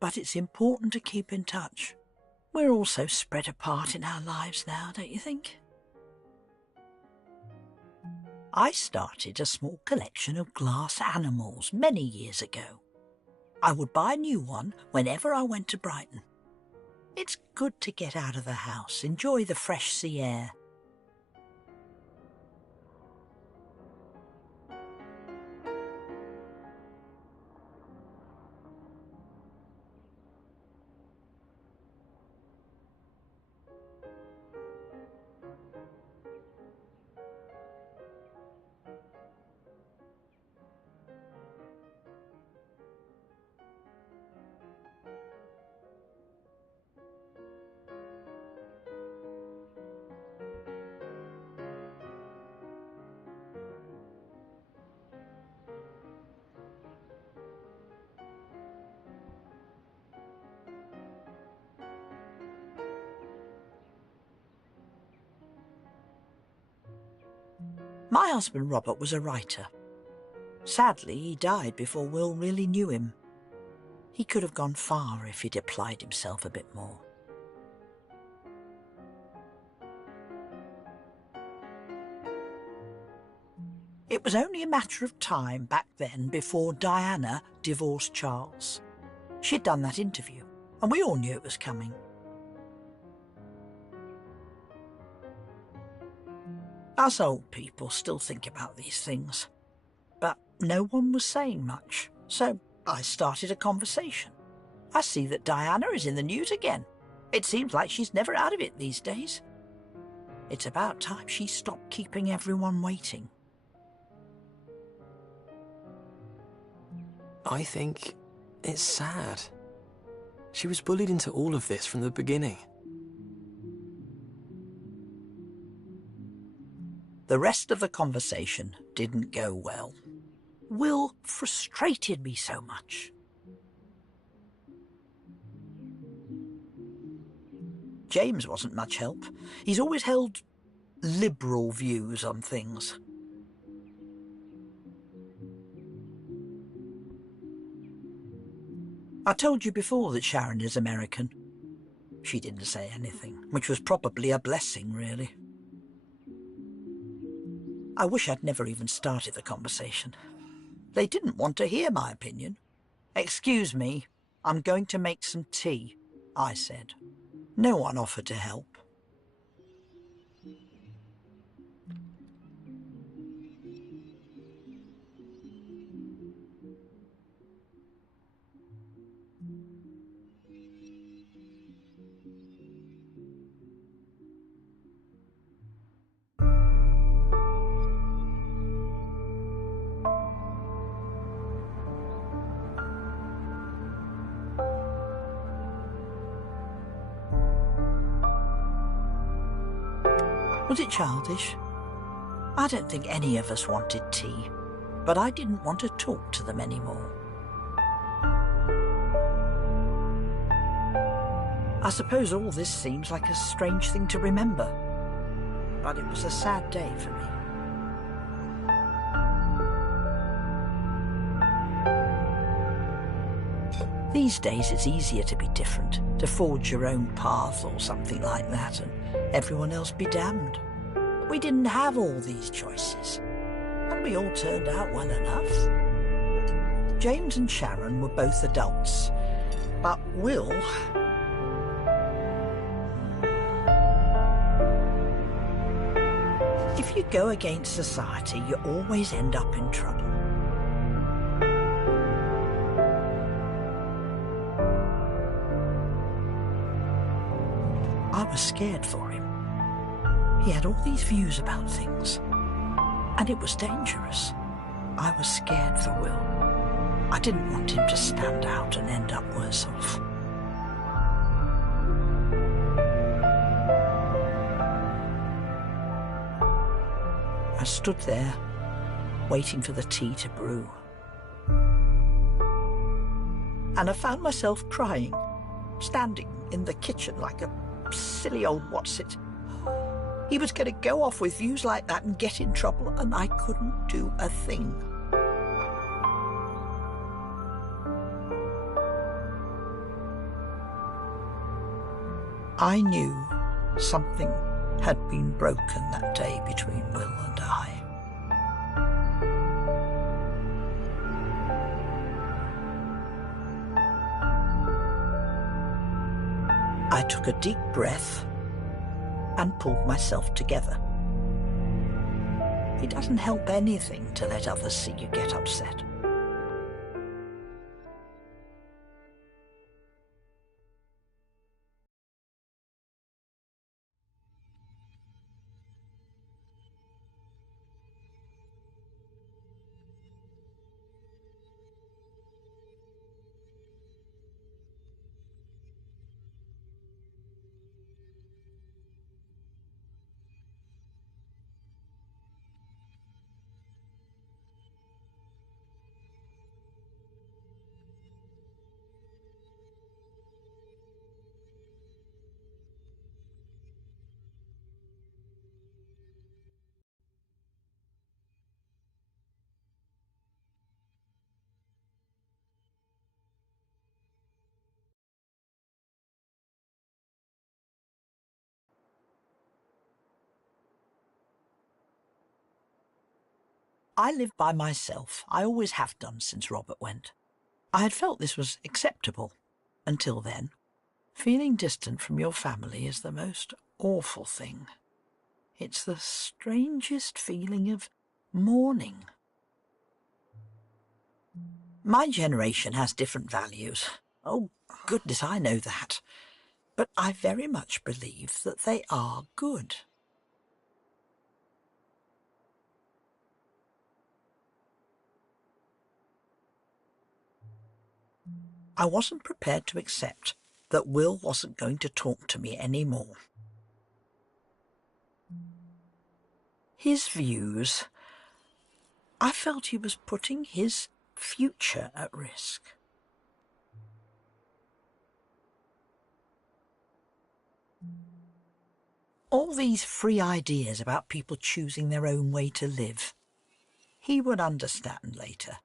but it's important to keep in touch. We're all so spread apart in our lives now, don't you think? I started a small collection of glass animals many years ago. I would buy a new one whenever I went to Brighton. It's good to get out of the house, enjoy the fresh sea air. My husband Robert was a writer. Sadly, he died before Will really knew him. He could have gone far if he'd applied himself a bit more. It was only a matter of time back then before Diana divorced Charles. She'd done that interview, and we all knew it was coming. Us old people still think about these things, but no one was saying much, so I started a conversation. I see that Diana is in the news again. It seems like she's never out of it these days. It's about time she stopped keeping everyone waiting. I think it's sad. She was bullied into all of this from the beginning. The rest of the conversation didn't go well. Will frustrated me so much. James wasn't much help. He's always held liberal views on things. I told you before that Sharon is American. She didn't say anything, which was probably a blessing, really. I wish I'd never even started the conversation. They didn't want to hear my opinion. "Excuse me, I'm going to make some tea," I said. No one offered to help. Was it childish? I don't think any of us wanted tea, but I didn't want to talk to them anymore. I suppose all this seems like a strange thing to remember, but it was a sad day for me. These days it's easier to be different, to forge your own path or something like that, and everyone else be damned. We didn't have all these choices, and we all turned out well enough. James and Sharon were both adults, but Will... If you go against society, you always end up in trouble. I was scared for him. He had all these views about things, and it was dangerous. I was scared for Will. I didn't want him to stand out and end up worse off. I stood there, waiting for the tea to brew. And I found myself crying, standing in the kitchen like a silly old what's-it. He was going to go off with views like that and get in trouble, and I couldn't do a thing. I knew something had been broken that day between Will and I. I took a deep breath and pulled myself together. It doesn't help anything to let others see you get upset. I live by myself. I always have done since Robert went. I had felt this was acceptable until then. Feeling distant from your family is the most awful thing. It's the strangest feeling of mourning. My generation has different values. Oh, goodness, I know that. But I very much believe that they are good. I wasn't prepared to accept that Will wasn't going to talk to me anymore. His views, I felt he was putting his future at risk. All these free ideas about people choosing their own way to live. He would understand later.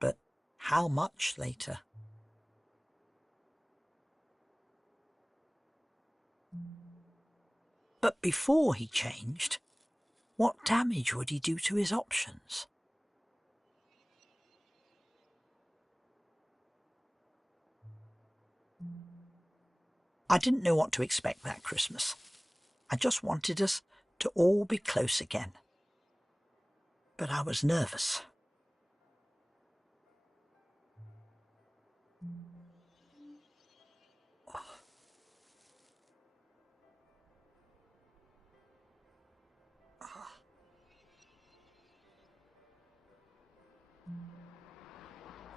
But how much later? But before he changed, what damage would he do to his options? I didn't know what to expect that Christmas. I just wanted us to all be close again. But I was nervous.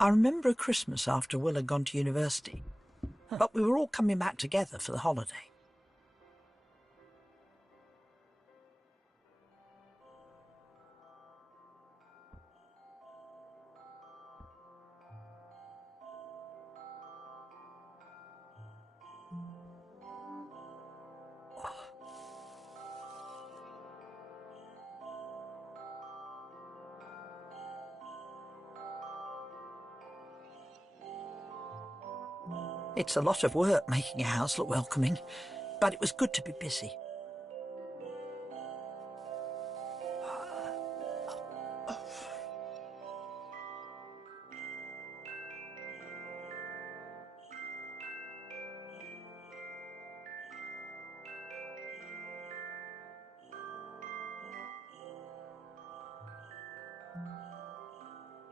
I remember a Christmas after Will had gone to university, but we were all coming back together for the holiday. It's a lot of work making a house look welcoming, but it was good to be busy.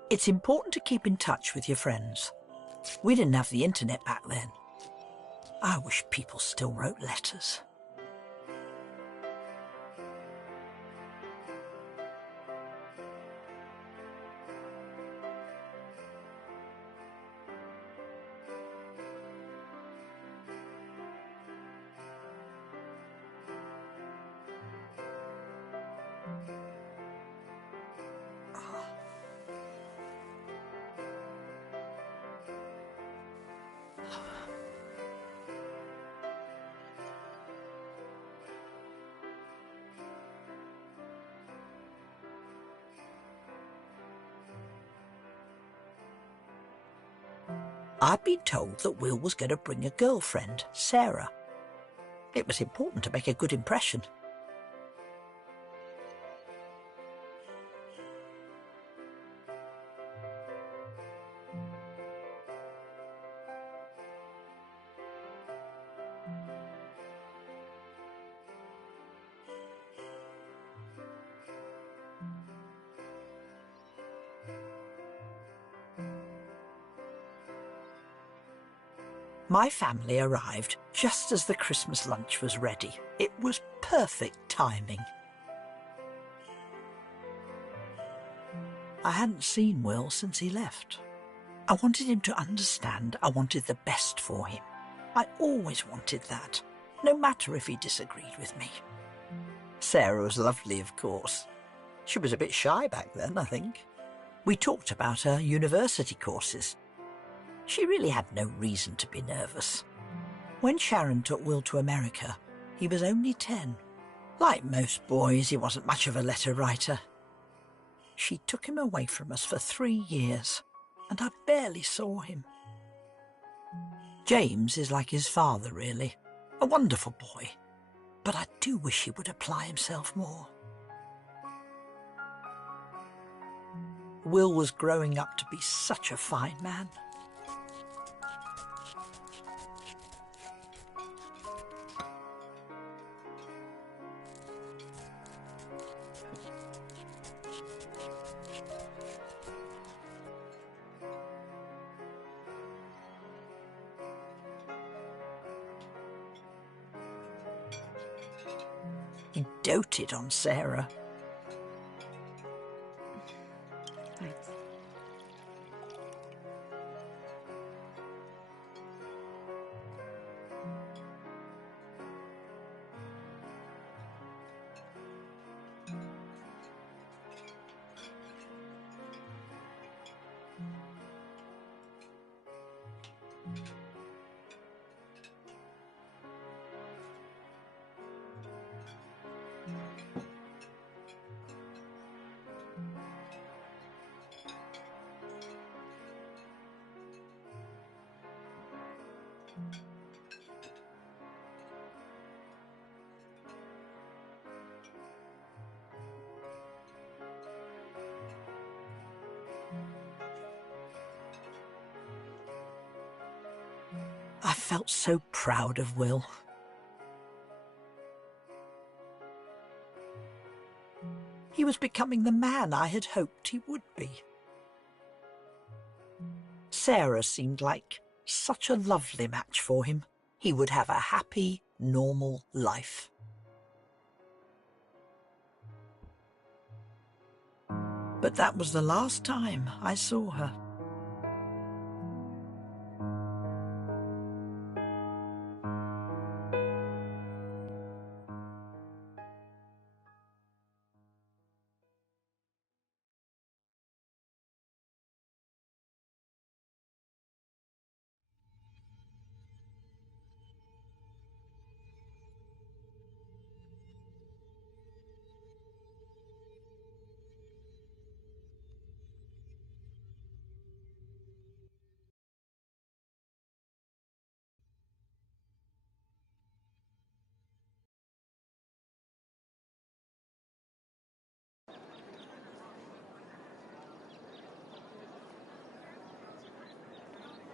It's important to keep in touch with your friends. We didn't have the internet back then. I wish people still wrote letters. I'd been told that Will was going to bring a girlfriend, Sarah. It was important to make a good impression. My family arrived just as the Christmas lunch was ready. It was perfect timing. I hadn't seen Will since he left. I wanted him to understand I wanted the best for him. I always wanted that, no matter if he disagreed with me. Sarah was lovely, of course. She was a bit shy back then, I think. We talked about her university courses. She really had no reason to be nervous. When Sharon took Will to America, he was only 10. Like most boys, he wasn't much of a letter writer. She took him away from us for 3 years, and I barely saw him. James is like his father, really. A wonderful boy. But I do wish he would apply himself more. Will was growing up to be such a fine man. He doted on Sarah. Thanks. felt so proud of Will. He was becoming the man I had hoped he would be. Sarah seemed like such a lovely match for him. He would have a happy, normal life. But that was the last time I saw her.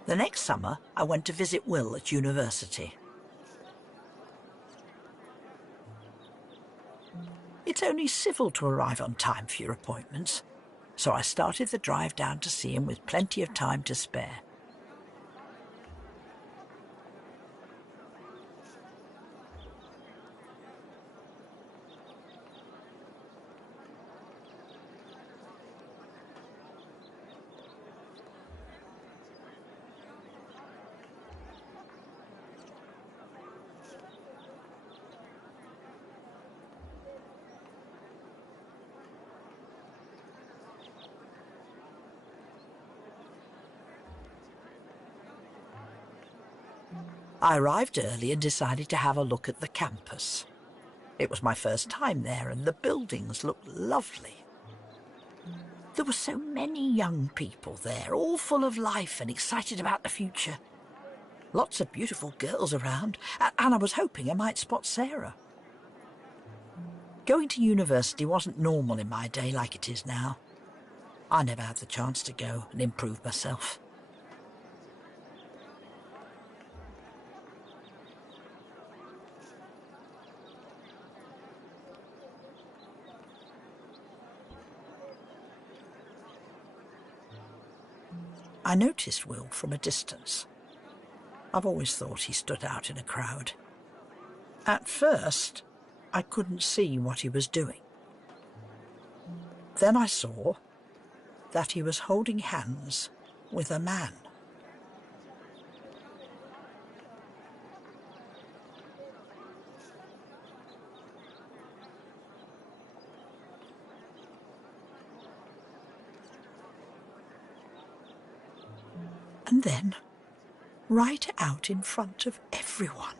The next summer, I went to visit Will at university. It's only civil to arrive on time for your appointments, so I started the drive down to see him with plenty of time to spare. I arrived early and decided to have a look at the campus. It was my first time there, and the buildings looked lovely. There were so many young people there, all full of life and excited about the future. Lots of beautiful girls around, and I was hoping I might spot Sarah. Going to university wasn't normal in my day like it is now. I never had the chance to go and improve myself. I noticed Will from a distance. I've always thought he stood out in a crowd. At first, I couldn't see what he was doing. Then I saw that he was holding hands with a man. And then, right out in front of everyone,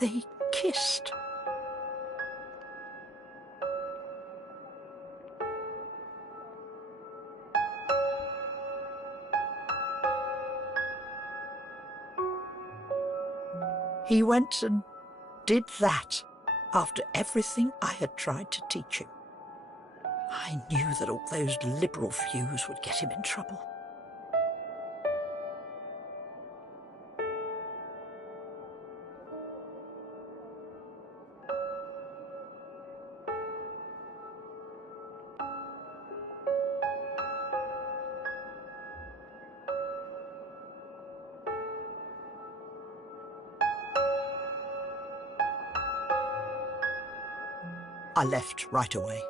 they kissed. He went and did that after everything I had tried to teach him. I knew that all those liberal views would get him in trouble. I left right away.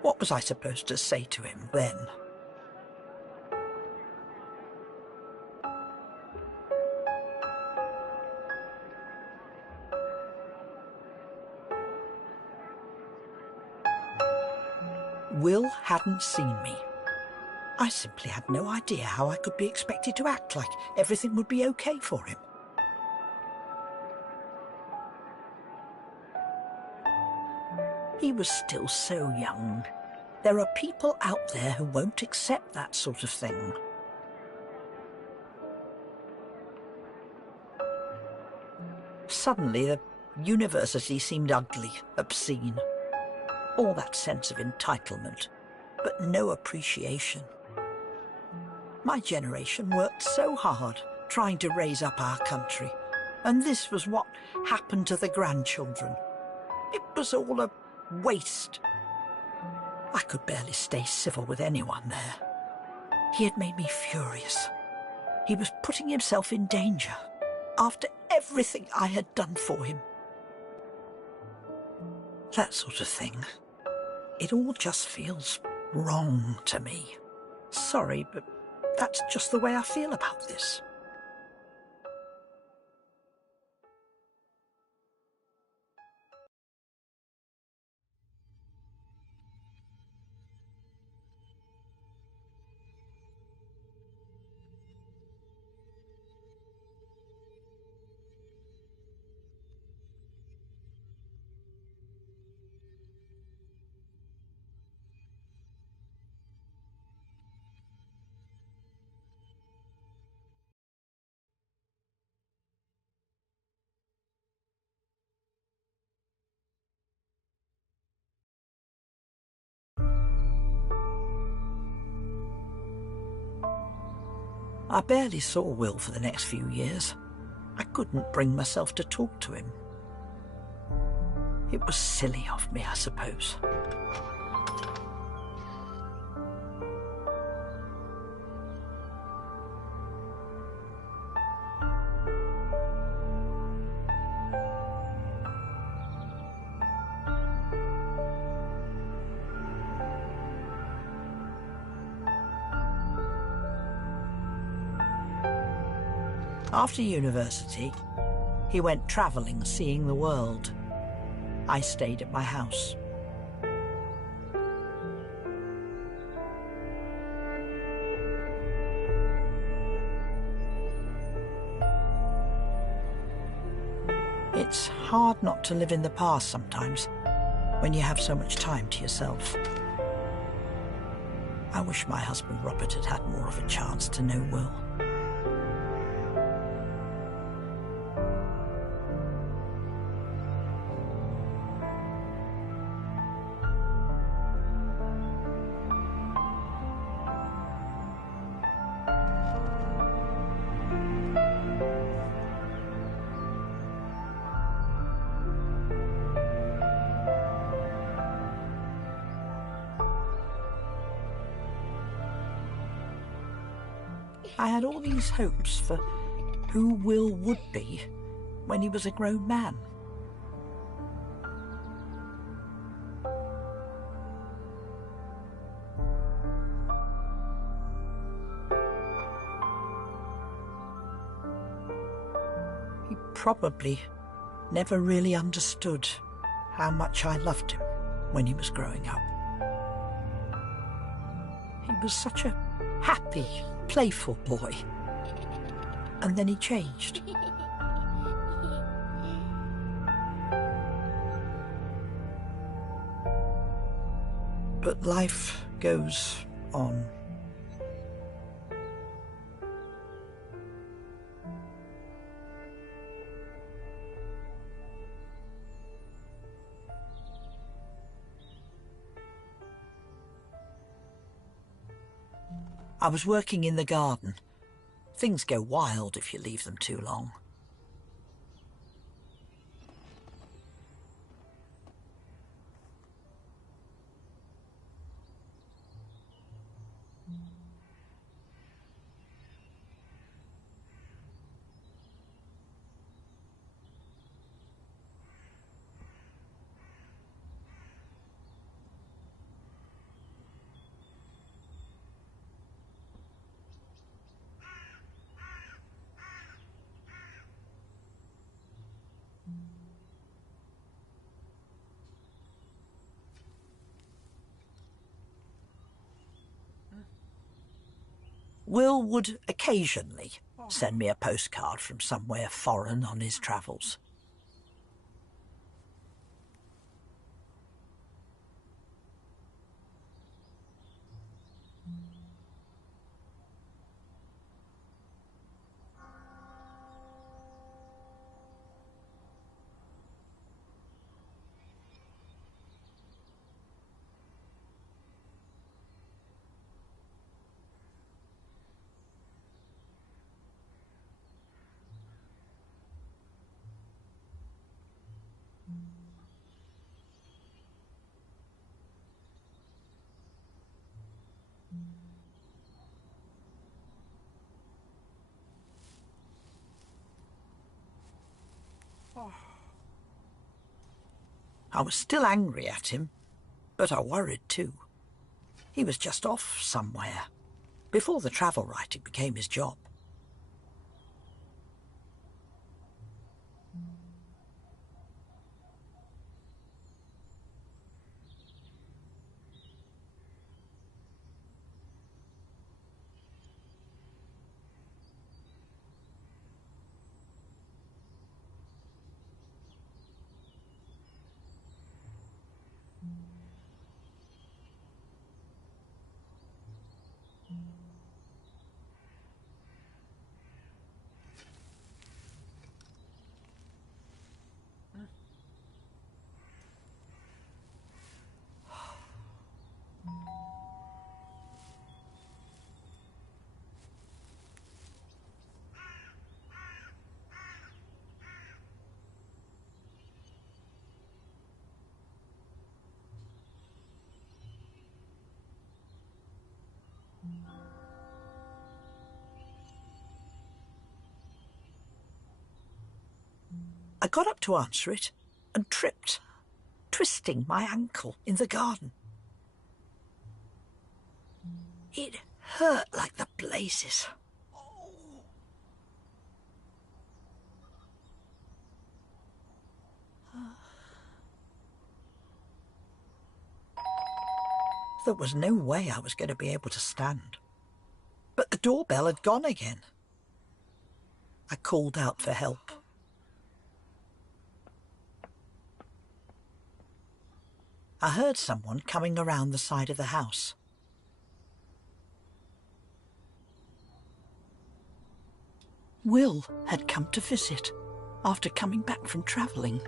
What was I supposed to say to him then? Will hadn't seen me. I simply had no idea how I could be expected to act like everything would be okay for him. He was still so young. There are people out there who won't accept that sort of thing. Suddenly, the university seemed ugly, obscene. All that sense of entitlement, but no appreciation. My generation worked so hard trying to raise up our country, and this was what happened to the grandchildren. It was all a waste. I could barely stay civil with anyone there. He had made me furious. He was putting himself in danger after everything I had done for him. That sort of thing. It all just feels wrong to me. Sorry, but that's just the way I feel about this. I barely saw Will for the next few years. I couldn't bring myself to talk to him. It was silly of me, I suppose. After university, he went travelling, seeing the world. I stayed at my house. It's hard not to live in the past sometimes, when you have so much time to yourself. I wish my husband Robert had had more of a chance to know Will. I had all these hopes for who Will would be when he was a grown man. He probably never really understood how much I loved him when he was growing up. He was such a happy, playful boy. And then he changed. But life goes on. I was working in the garden. Things go wild if you leave them too long. Will would occasionally send me a postcard from somewhere foreign on his travels. I was still angry at him, but I worried too. He was just off somewhere, before the travel writing became his job. I got up to answer it and tripped, twisting my ankle in the garden. It hurt like the blazes. There was no way I was going to be able to stand. But the doorbell had gone again. I called out for help. I heard someone coming around the side of the house. Will had come to visit after coming back from travelling.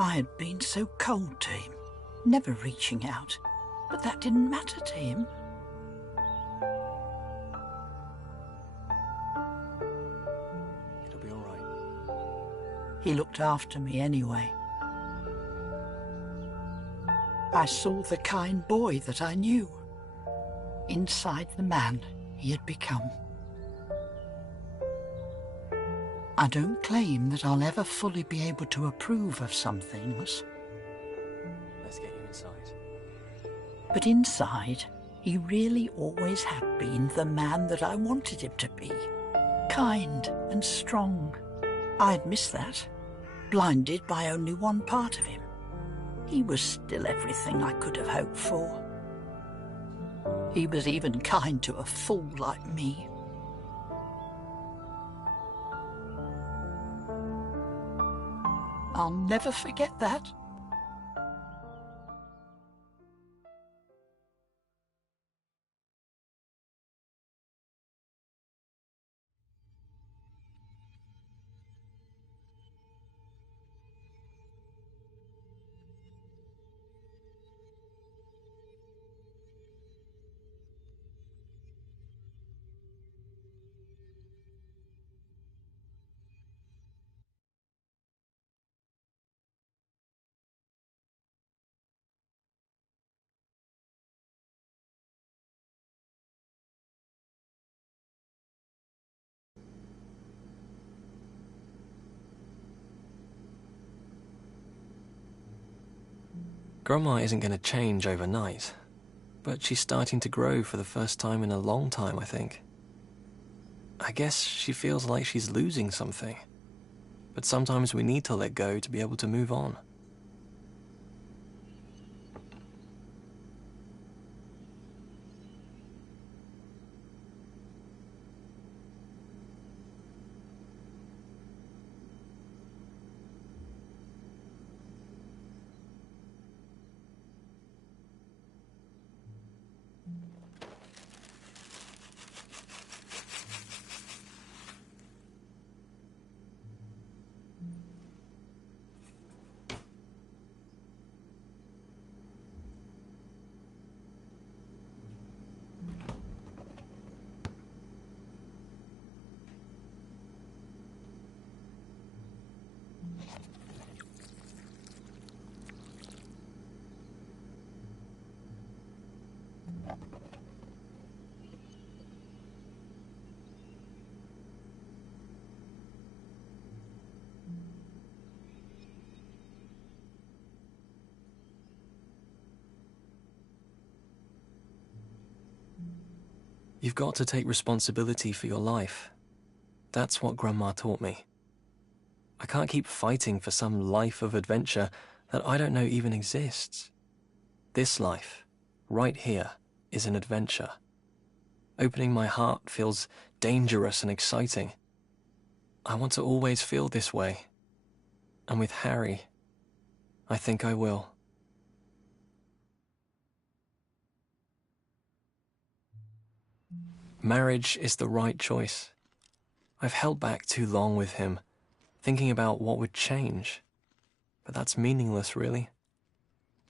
I had been so cold to him, never reaching out, but that didn't matter to him. It'll be all right. He looked after me anyway. I saw the kind boy that I knew inside the man he had become. I don't claim that I'll ever fully be able to approve of some things. Let's get you inside. But inside, he really always had been the man that I wanted him to be. Kind and strong. I'd missed that, blinded by only one part of him. He was still everything I could have hoped for. He was even kind to a fool like me. I'll never forget that. Grandma isn't going to change overnight, but she's starting to grow for the first time in a long time, I think. I guess she feels like she's losing something, but sometimes we need to let go to be able to move on. You've got to take responsibility for your life. That's what Grandma taught me. I can't keep fighting for some life of adventure that I don't know even exists. This life, right here, is an adventure. Opening my heart feels dangerous and exciting. I want to always feel this way. And with Harry, I think I will. Marriage is the right choice. I've held back too long with him, thinking about what would change. But that's meaningless, really.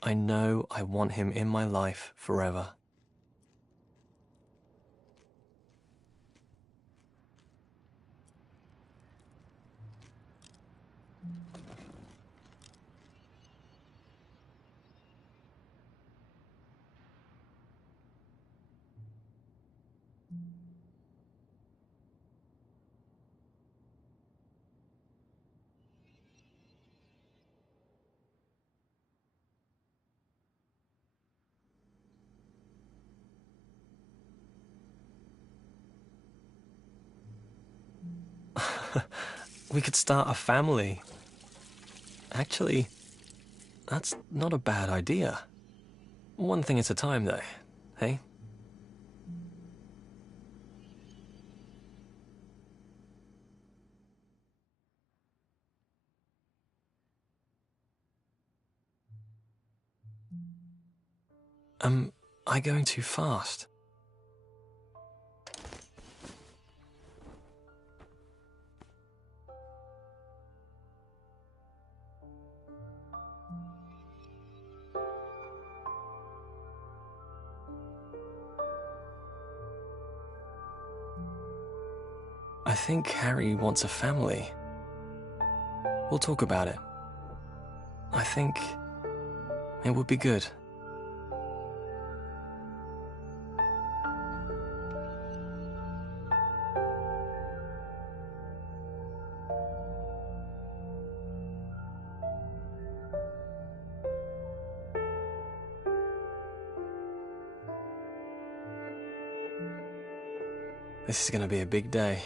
I know I want him in my life forever. We could start a family. Actually, that's not a bad idea. One thing at a time, though, hey? Am I going too fast? I think Harry wants a family. We'll talk about it. I think it would be good. This is going to be a big day.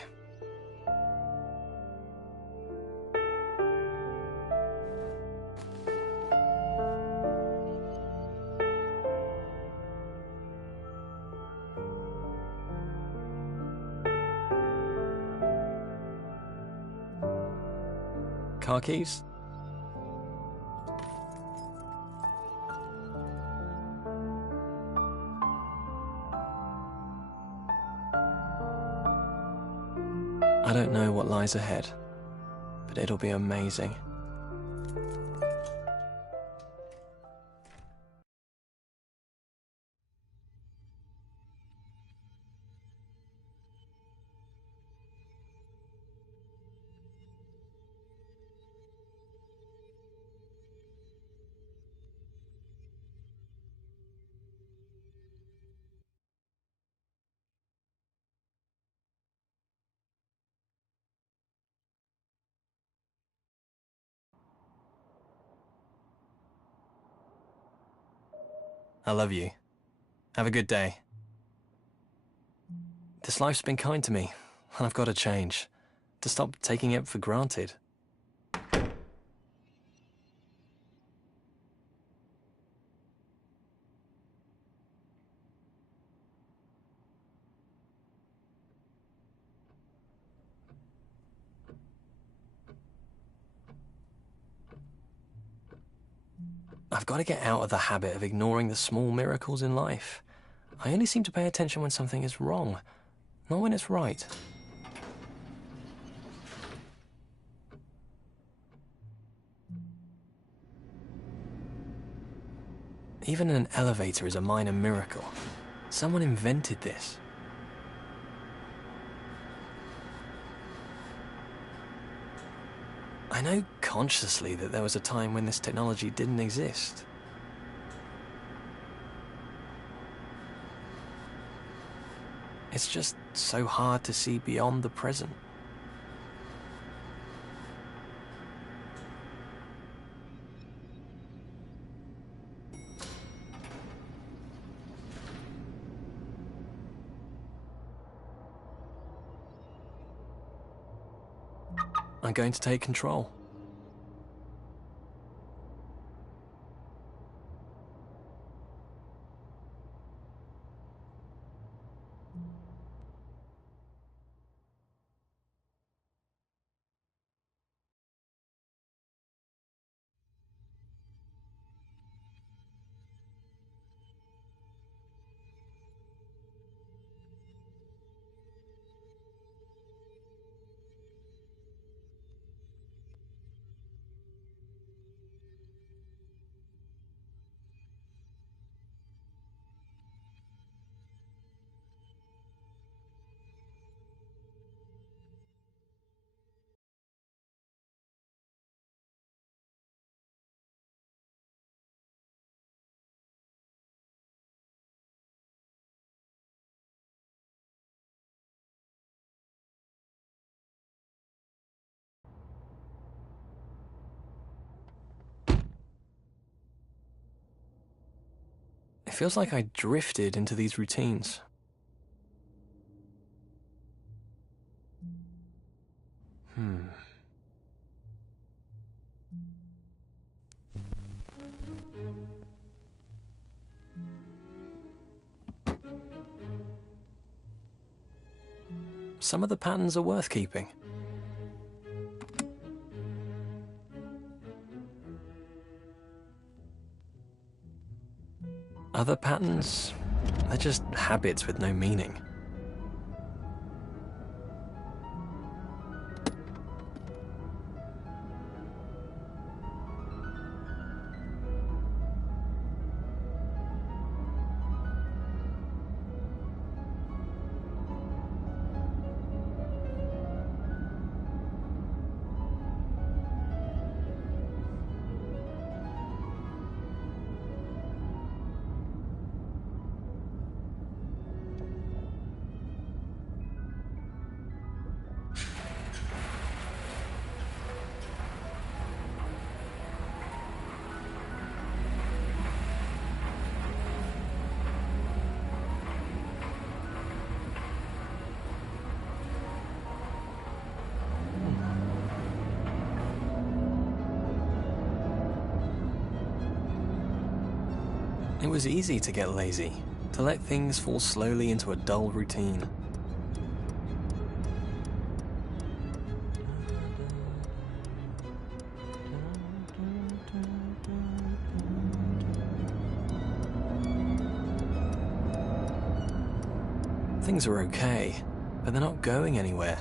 Car keys? I don't know what lies ahead, but it'll be amazing. I love you. Have a good day. This life's been kind to me, and I've got to change. To stop taking it for granted. I've got to get out of the habit of ignoring the small miracles in life. I only seem to pay attention when something is wrong, not when it's right. Even an elevator is a minor miracle. Someone invented this. I know consciously that there was a time when this technology didn't exist. It's just so hard to see beyond the present. I'm going to take control. It feels like I drifted into these routines. Some of the patterns are worth keeping. Other patterns, they're just habits with no meaning. It was easy to get lazy, to let things fall slowly into a dull routine. Things are okay, but they're not going anywhere.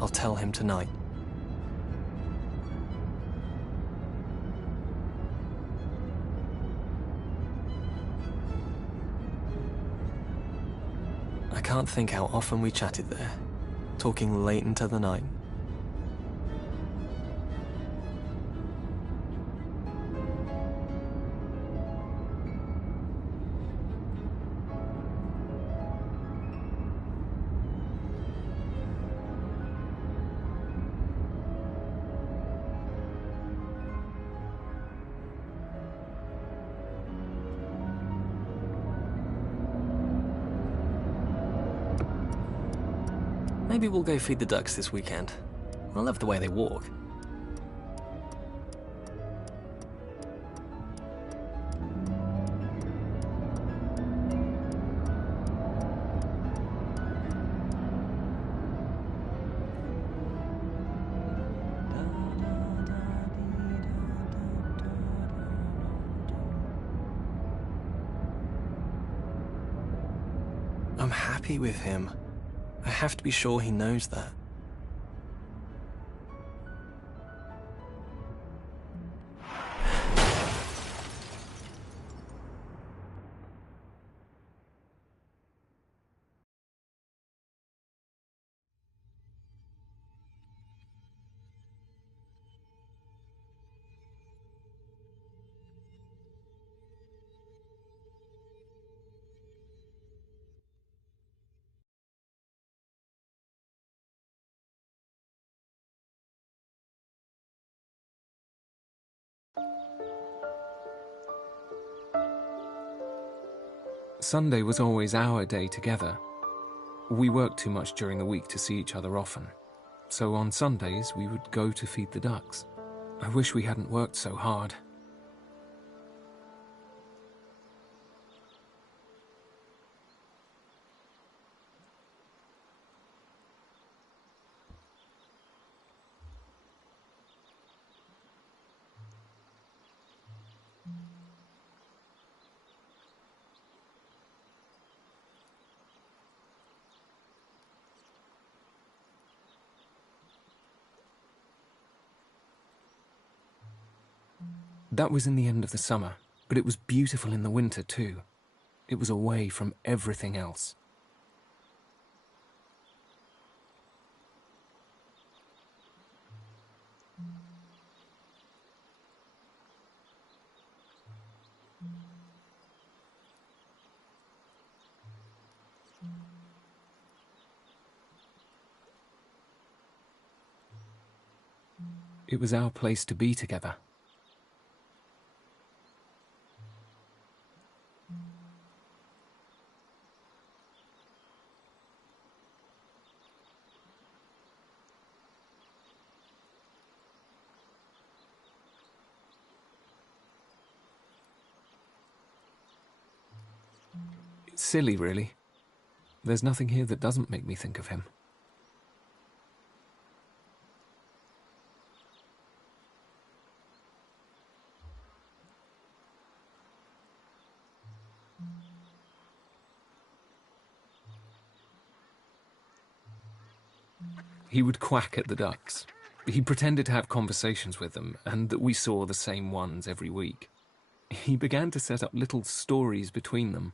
I'll tell him tonight. I can't think how often we chatted there, talking late into the night. Maybe we'll go feed the ducks this weekend. I love the way they walk. I'm happy with him. I have to be sure he knows that. Sunday was always our day together. We worked too much during the week to see each other often, so on Sundays we would go to feed the ducks. I wish we hadn't worked so hard. That was in the end of the summer, but it was beautiful in the winter too. It was away from everything else. It was our place to be together. It's silly, really. There's nothing here that doesn't make me think of him. He would quack at the ducks. He pretended to have conversations with them, and that we saw the same ones every week. He began to set up little stories between them.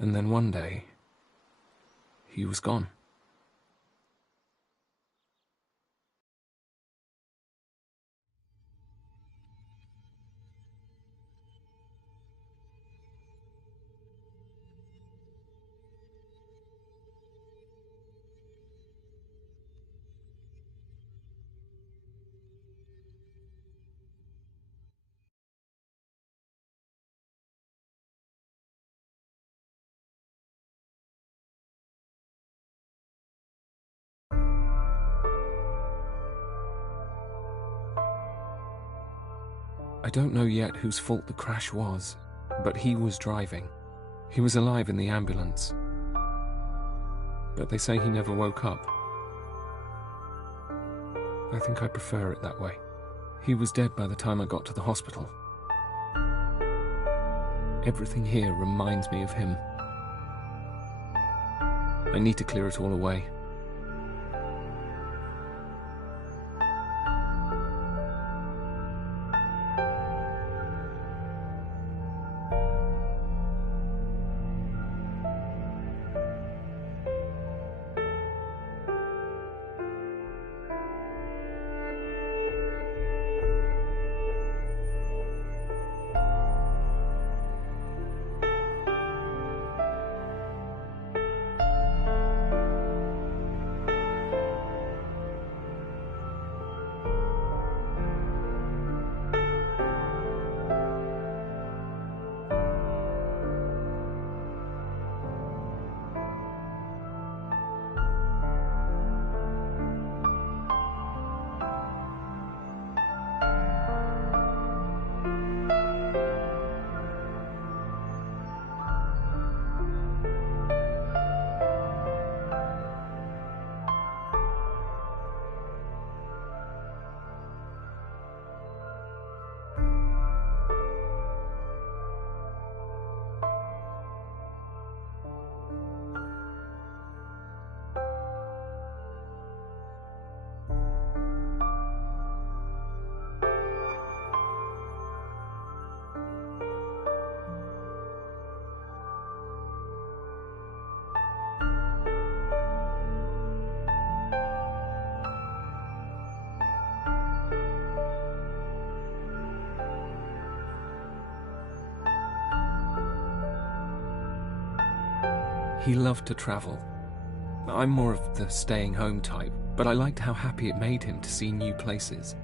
And then one day, he was gone. I don't know yet whose fault the crash was, but he was driving. He was alive in the ambulance. But they say he never woke up. I think I prefer it that way. He was dead by the time I got to the hospital. Everything here reminds me of him. I need to clear it all away. He loved to travel. I'm more of the staying home type, but I liked how happy it made him to see new places.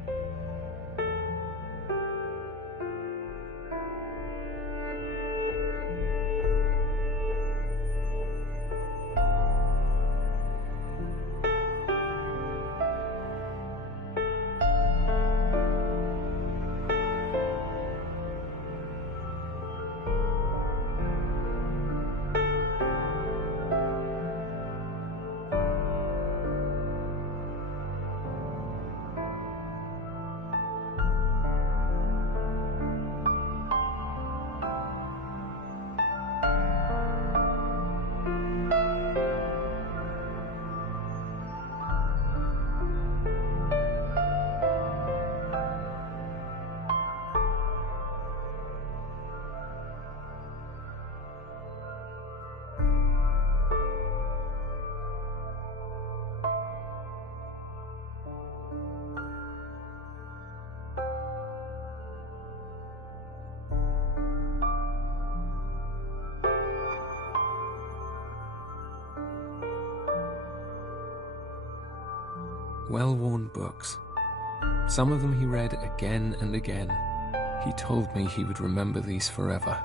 well-worn books. Some of them he read again and again. He told me he would remember these forever.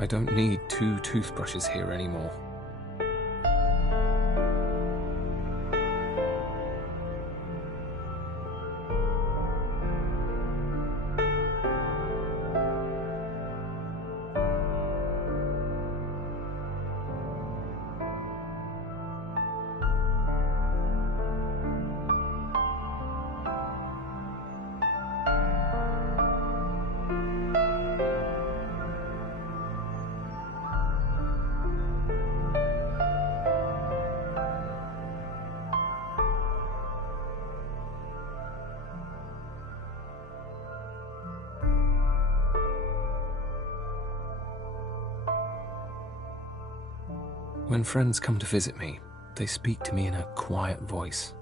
I don't need 2 toothbrushes here anymore. When friends come to visit me, they speak to me in a quiet voice,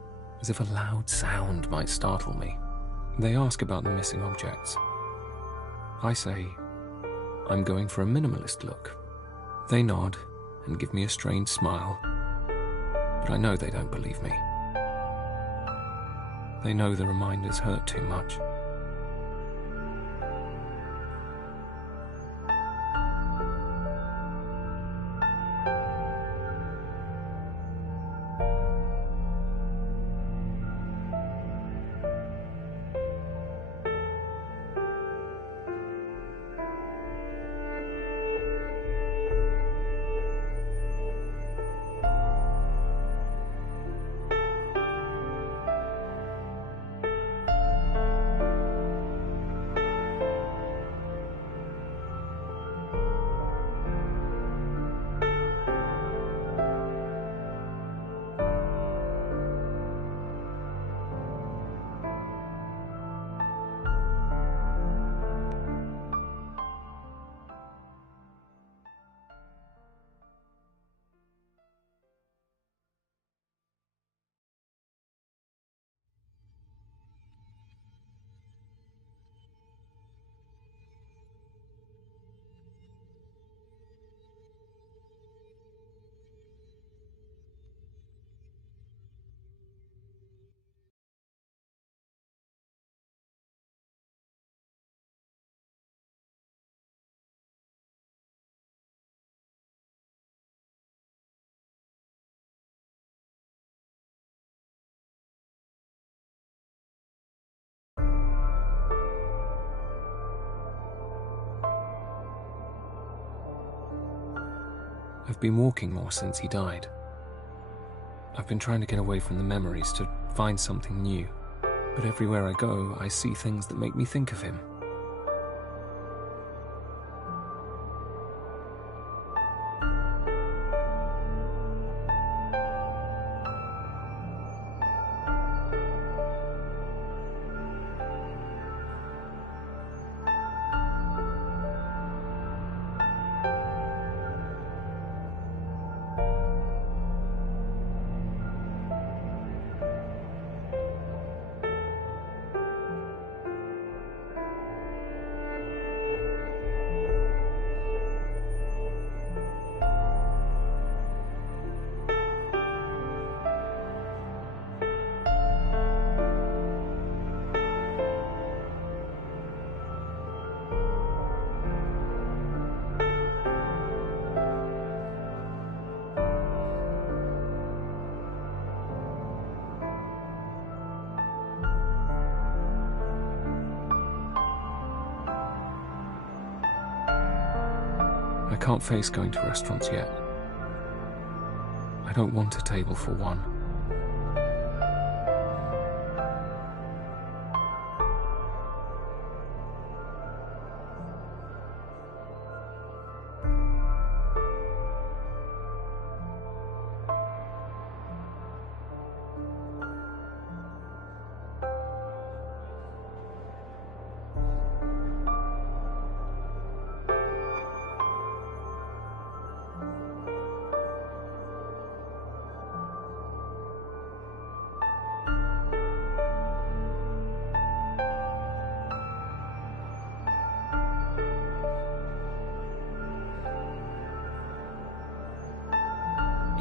as if a loud sound might startle me. They ask about the missing objects. I say, I'm going for a minimalist look. They nod and give me a strange smile, but I know they don't believe me. They know the reminders hurt too much. I've been walking more since he died. I've been trying to get away from the memories to find something new, but everywhere I go, I see things that make me think of him. I can't face going to restaurants yet. I don't want a table for one.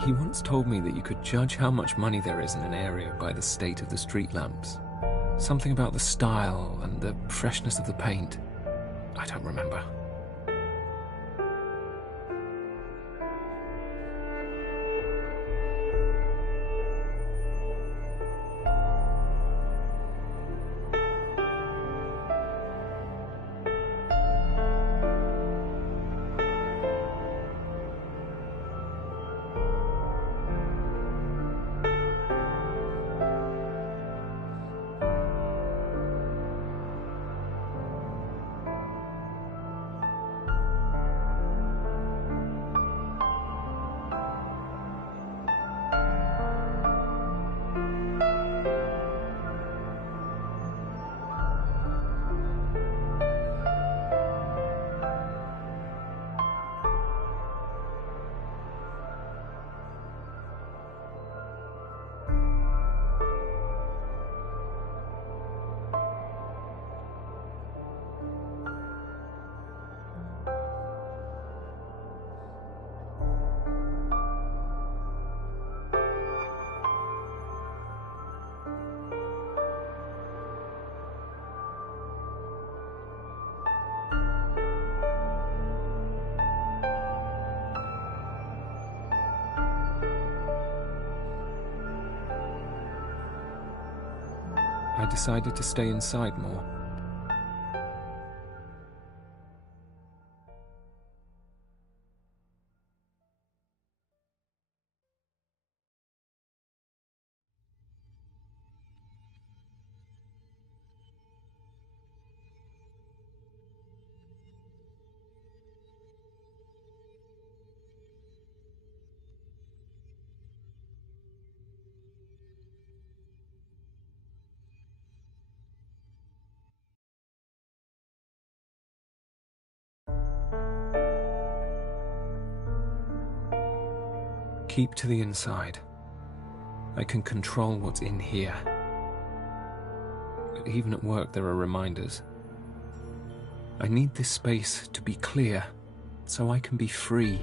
He once told me that you could judge how much money there is in an area by the state of the street lamps. Something about the style and the freshness of the paint. I don't remember. I decided to stay inside more. Keep to the inside. I can control what's in here. But even at work there are reminders. I need this space to be clear, so I can be free.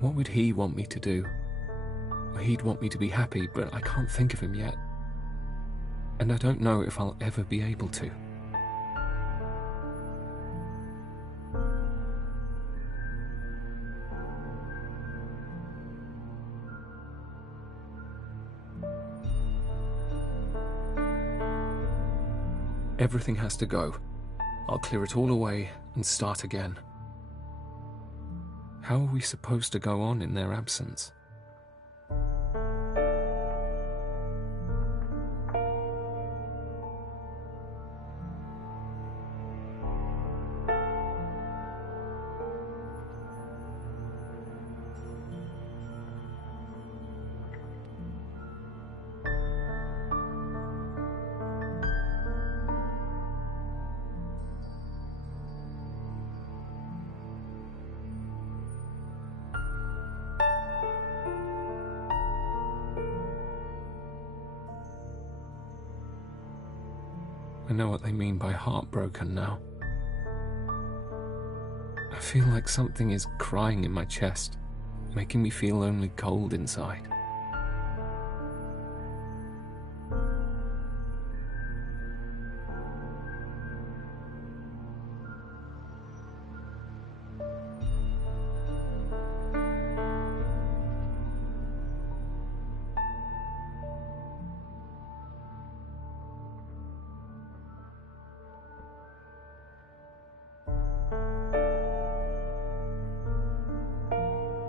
What would he want me to do? He'd want me to be happy, but I can't think of him yet. And I don't know if I'll ever be able to. Everything has to go. I'll clear it all away and start again. How are we supposed to go on in their absence? I know what they mean by heartbroken now. I feel like something is crying in my chest, making me feel only cold inside.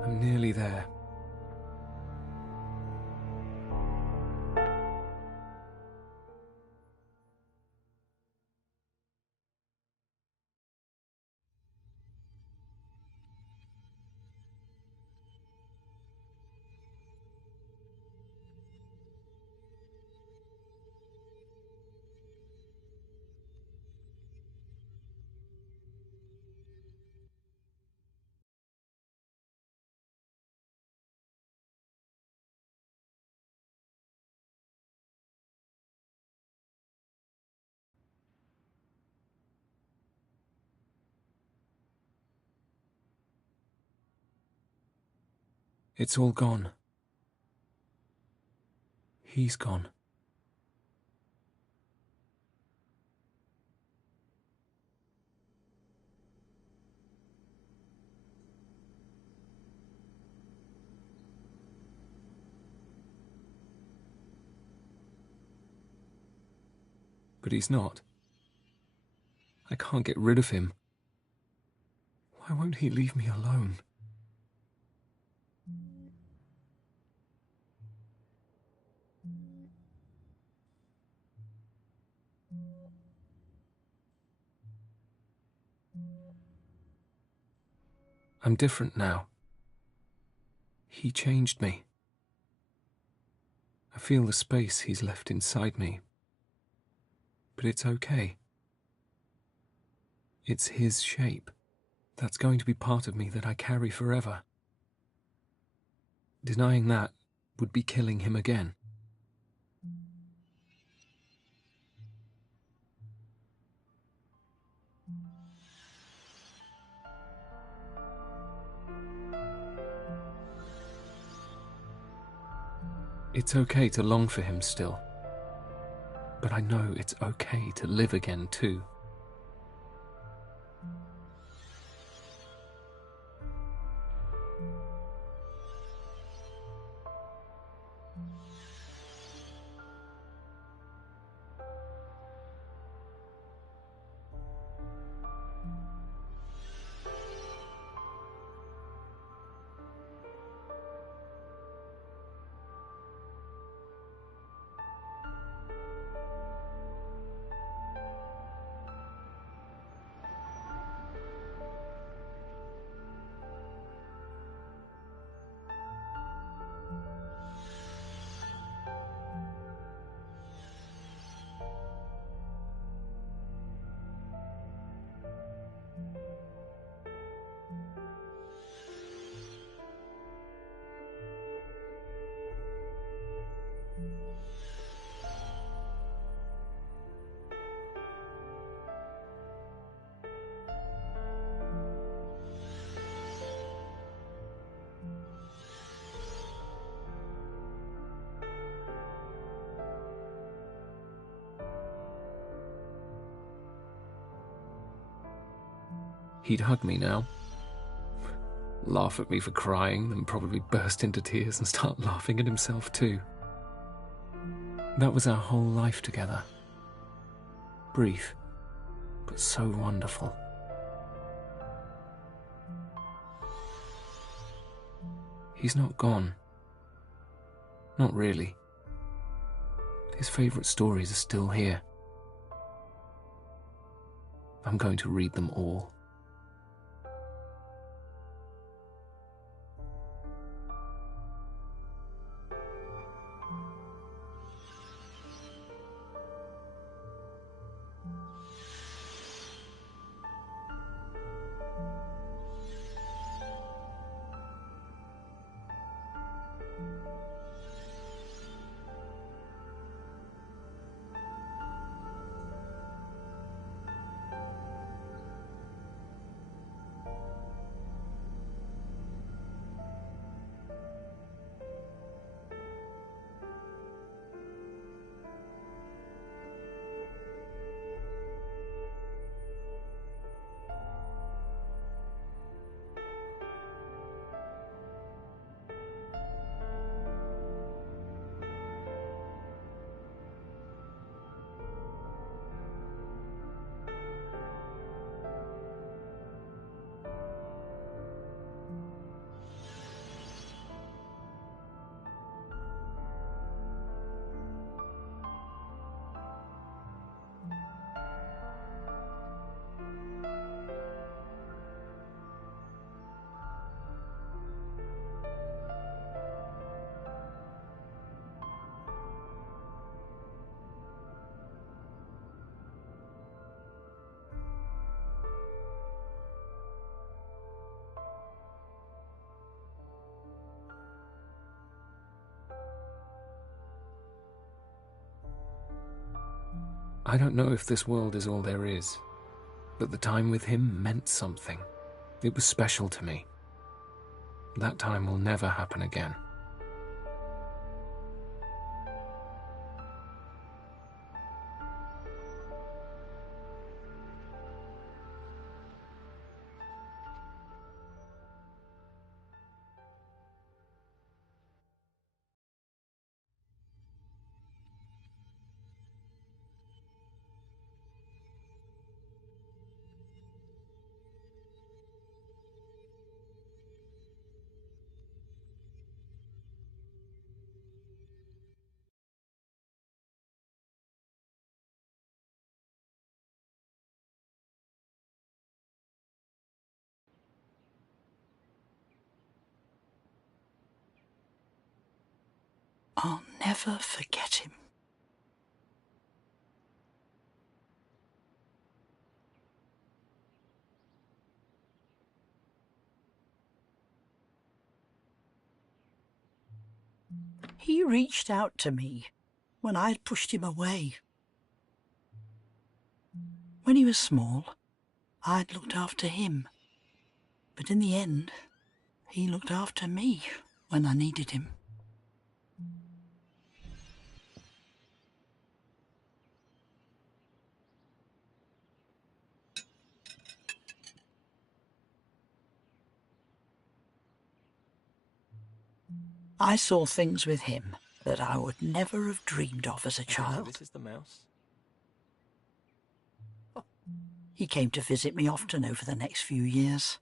I'm nearly there. It's all gone. He's gone. But he's not. I can't get rid of him. Why won't he leave me alone? I'm different now. He changed me. I feel the space he's left inside me. But it's okay. It's his shape. That's going to be part of me that I carry forever. Denying that would be killing him again. It's okay to long for him still. But I know it's okay to live again too. He'd hug me now, laugh at me for crying, and probably burst into tears and start laughing at himself too. That was our whole life together. Brief, but so wonderful. He's not gone. Not really. His favourite stories are still here. I'm going to read them all. I don't know if this world is all there is, but the time with him meant something. It was special to me. That time will never happen again. I'll never forget him. He reached out to me when I'd pushed him away. When he was small, I'd looked after him. But in the end, he looked after me when I needed him. I saw things with him that I would never have dreamed of as a child. This is the mouse. He came to visit me often over the next few years.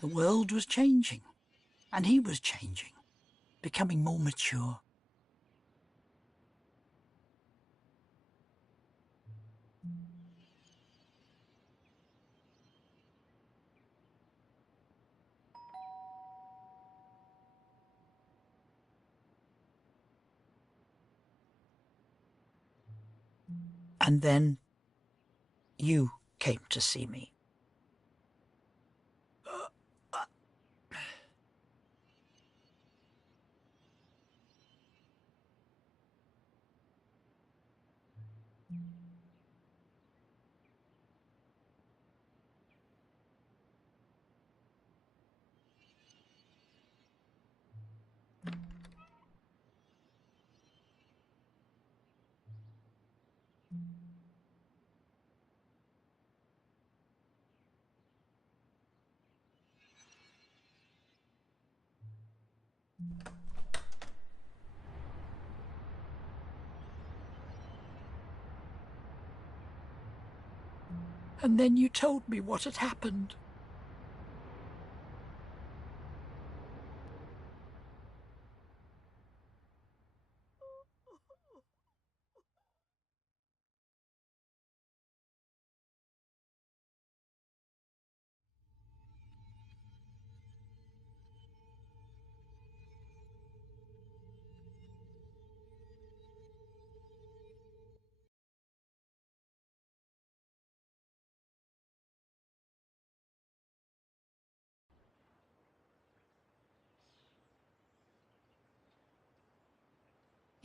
The world was changing, and he was changing, becoming more mature. And then you came to see me. And then you told me what had happened.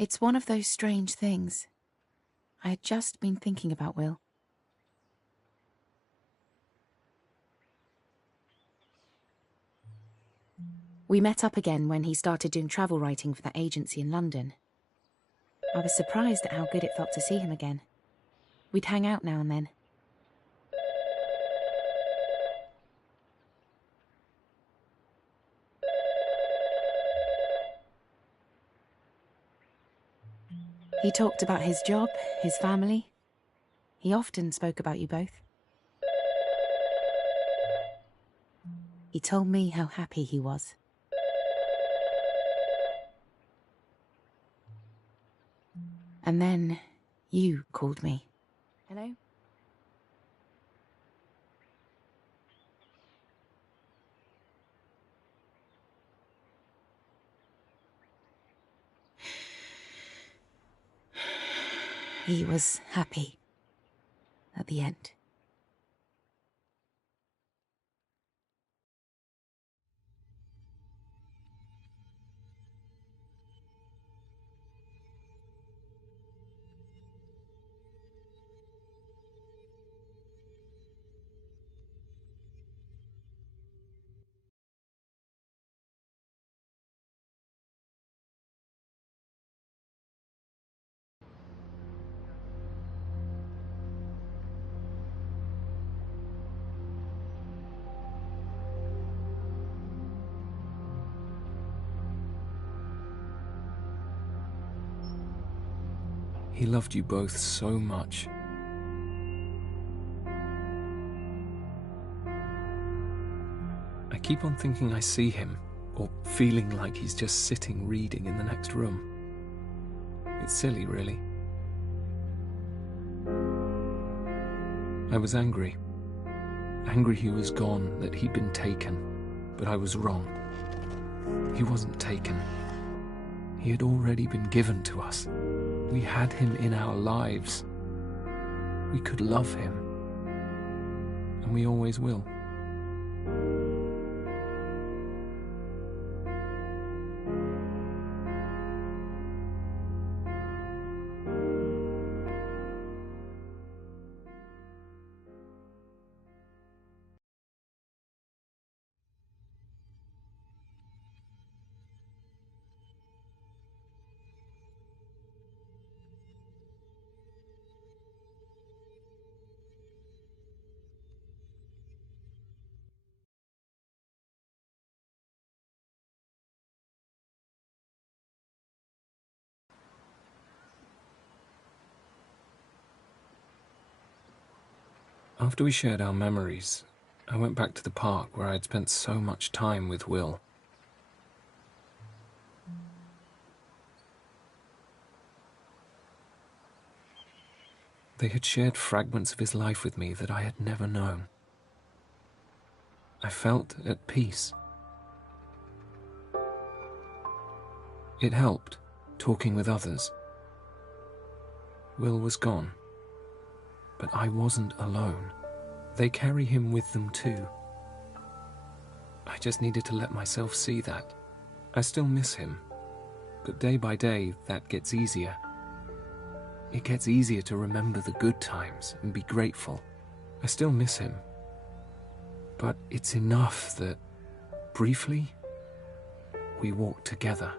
It's one of those strange things. I had just been thinking about Will. We met up again when he started doing travel writing for that agency in London. I was surprised at how good it felt to see him again. We'd hang out now and then. He talked about his job, his family. He often spoke about you both. He told me how happy he was. And then you called me. Hello? He was happy at the end. He loved you both so much. I keep on thinking I see him, or feeling like he's just sitting reading in the next room. It's silly, really. I was angry. Angry he was gone, that he'd been taken. But I was wrong. He wasn't taken. He had already been given to us. We had him in our lives. We could love him. And we always will. After we shared our memories, I went back to the park where I had spent so much time with Will. They had shared fragments of his life with me that I had never known. I felt at peace. It helped, talking with others. Will was gone, but I wasn't alone. They carry him with them too. I just needed to let myself see that. I still miss him, but day by day that gets easier. It gets easier to remember the good times and be grateful. I still miss him, but it's enough that, briefly, we walk together.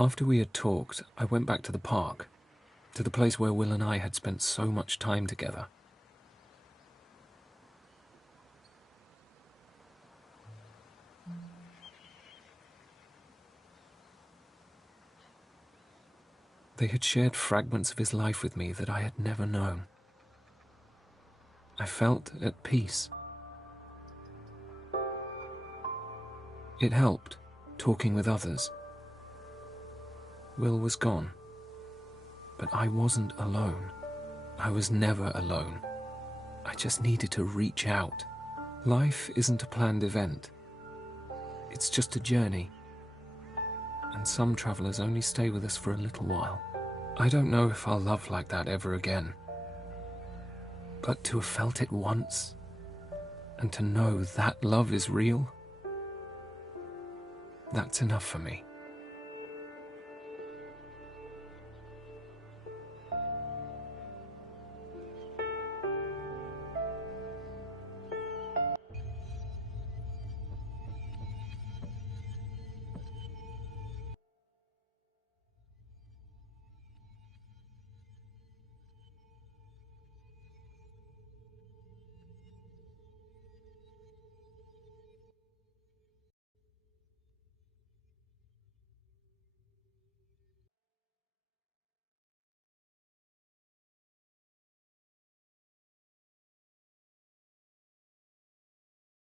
After we had talked, I went back to the park, to the place where Will and I had spent so much time together. They had shared fragments of his life with me that I had never known. I felt at peace. It helped, talking with others. Will was gone, but I wasn't alone. I was never alone. I just needed to reach out. Life isn't a planned event. It's just a journey. And some travelers only stay with us for a little while. I don't know if I'll love like that ever again. But to have felt it once, and to know that love is real, that's enough for me.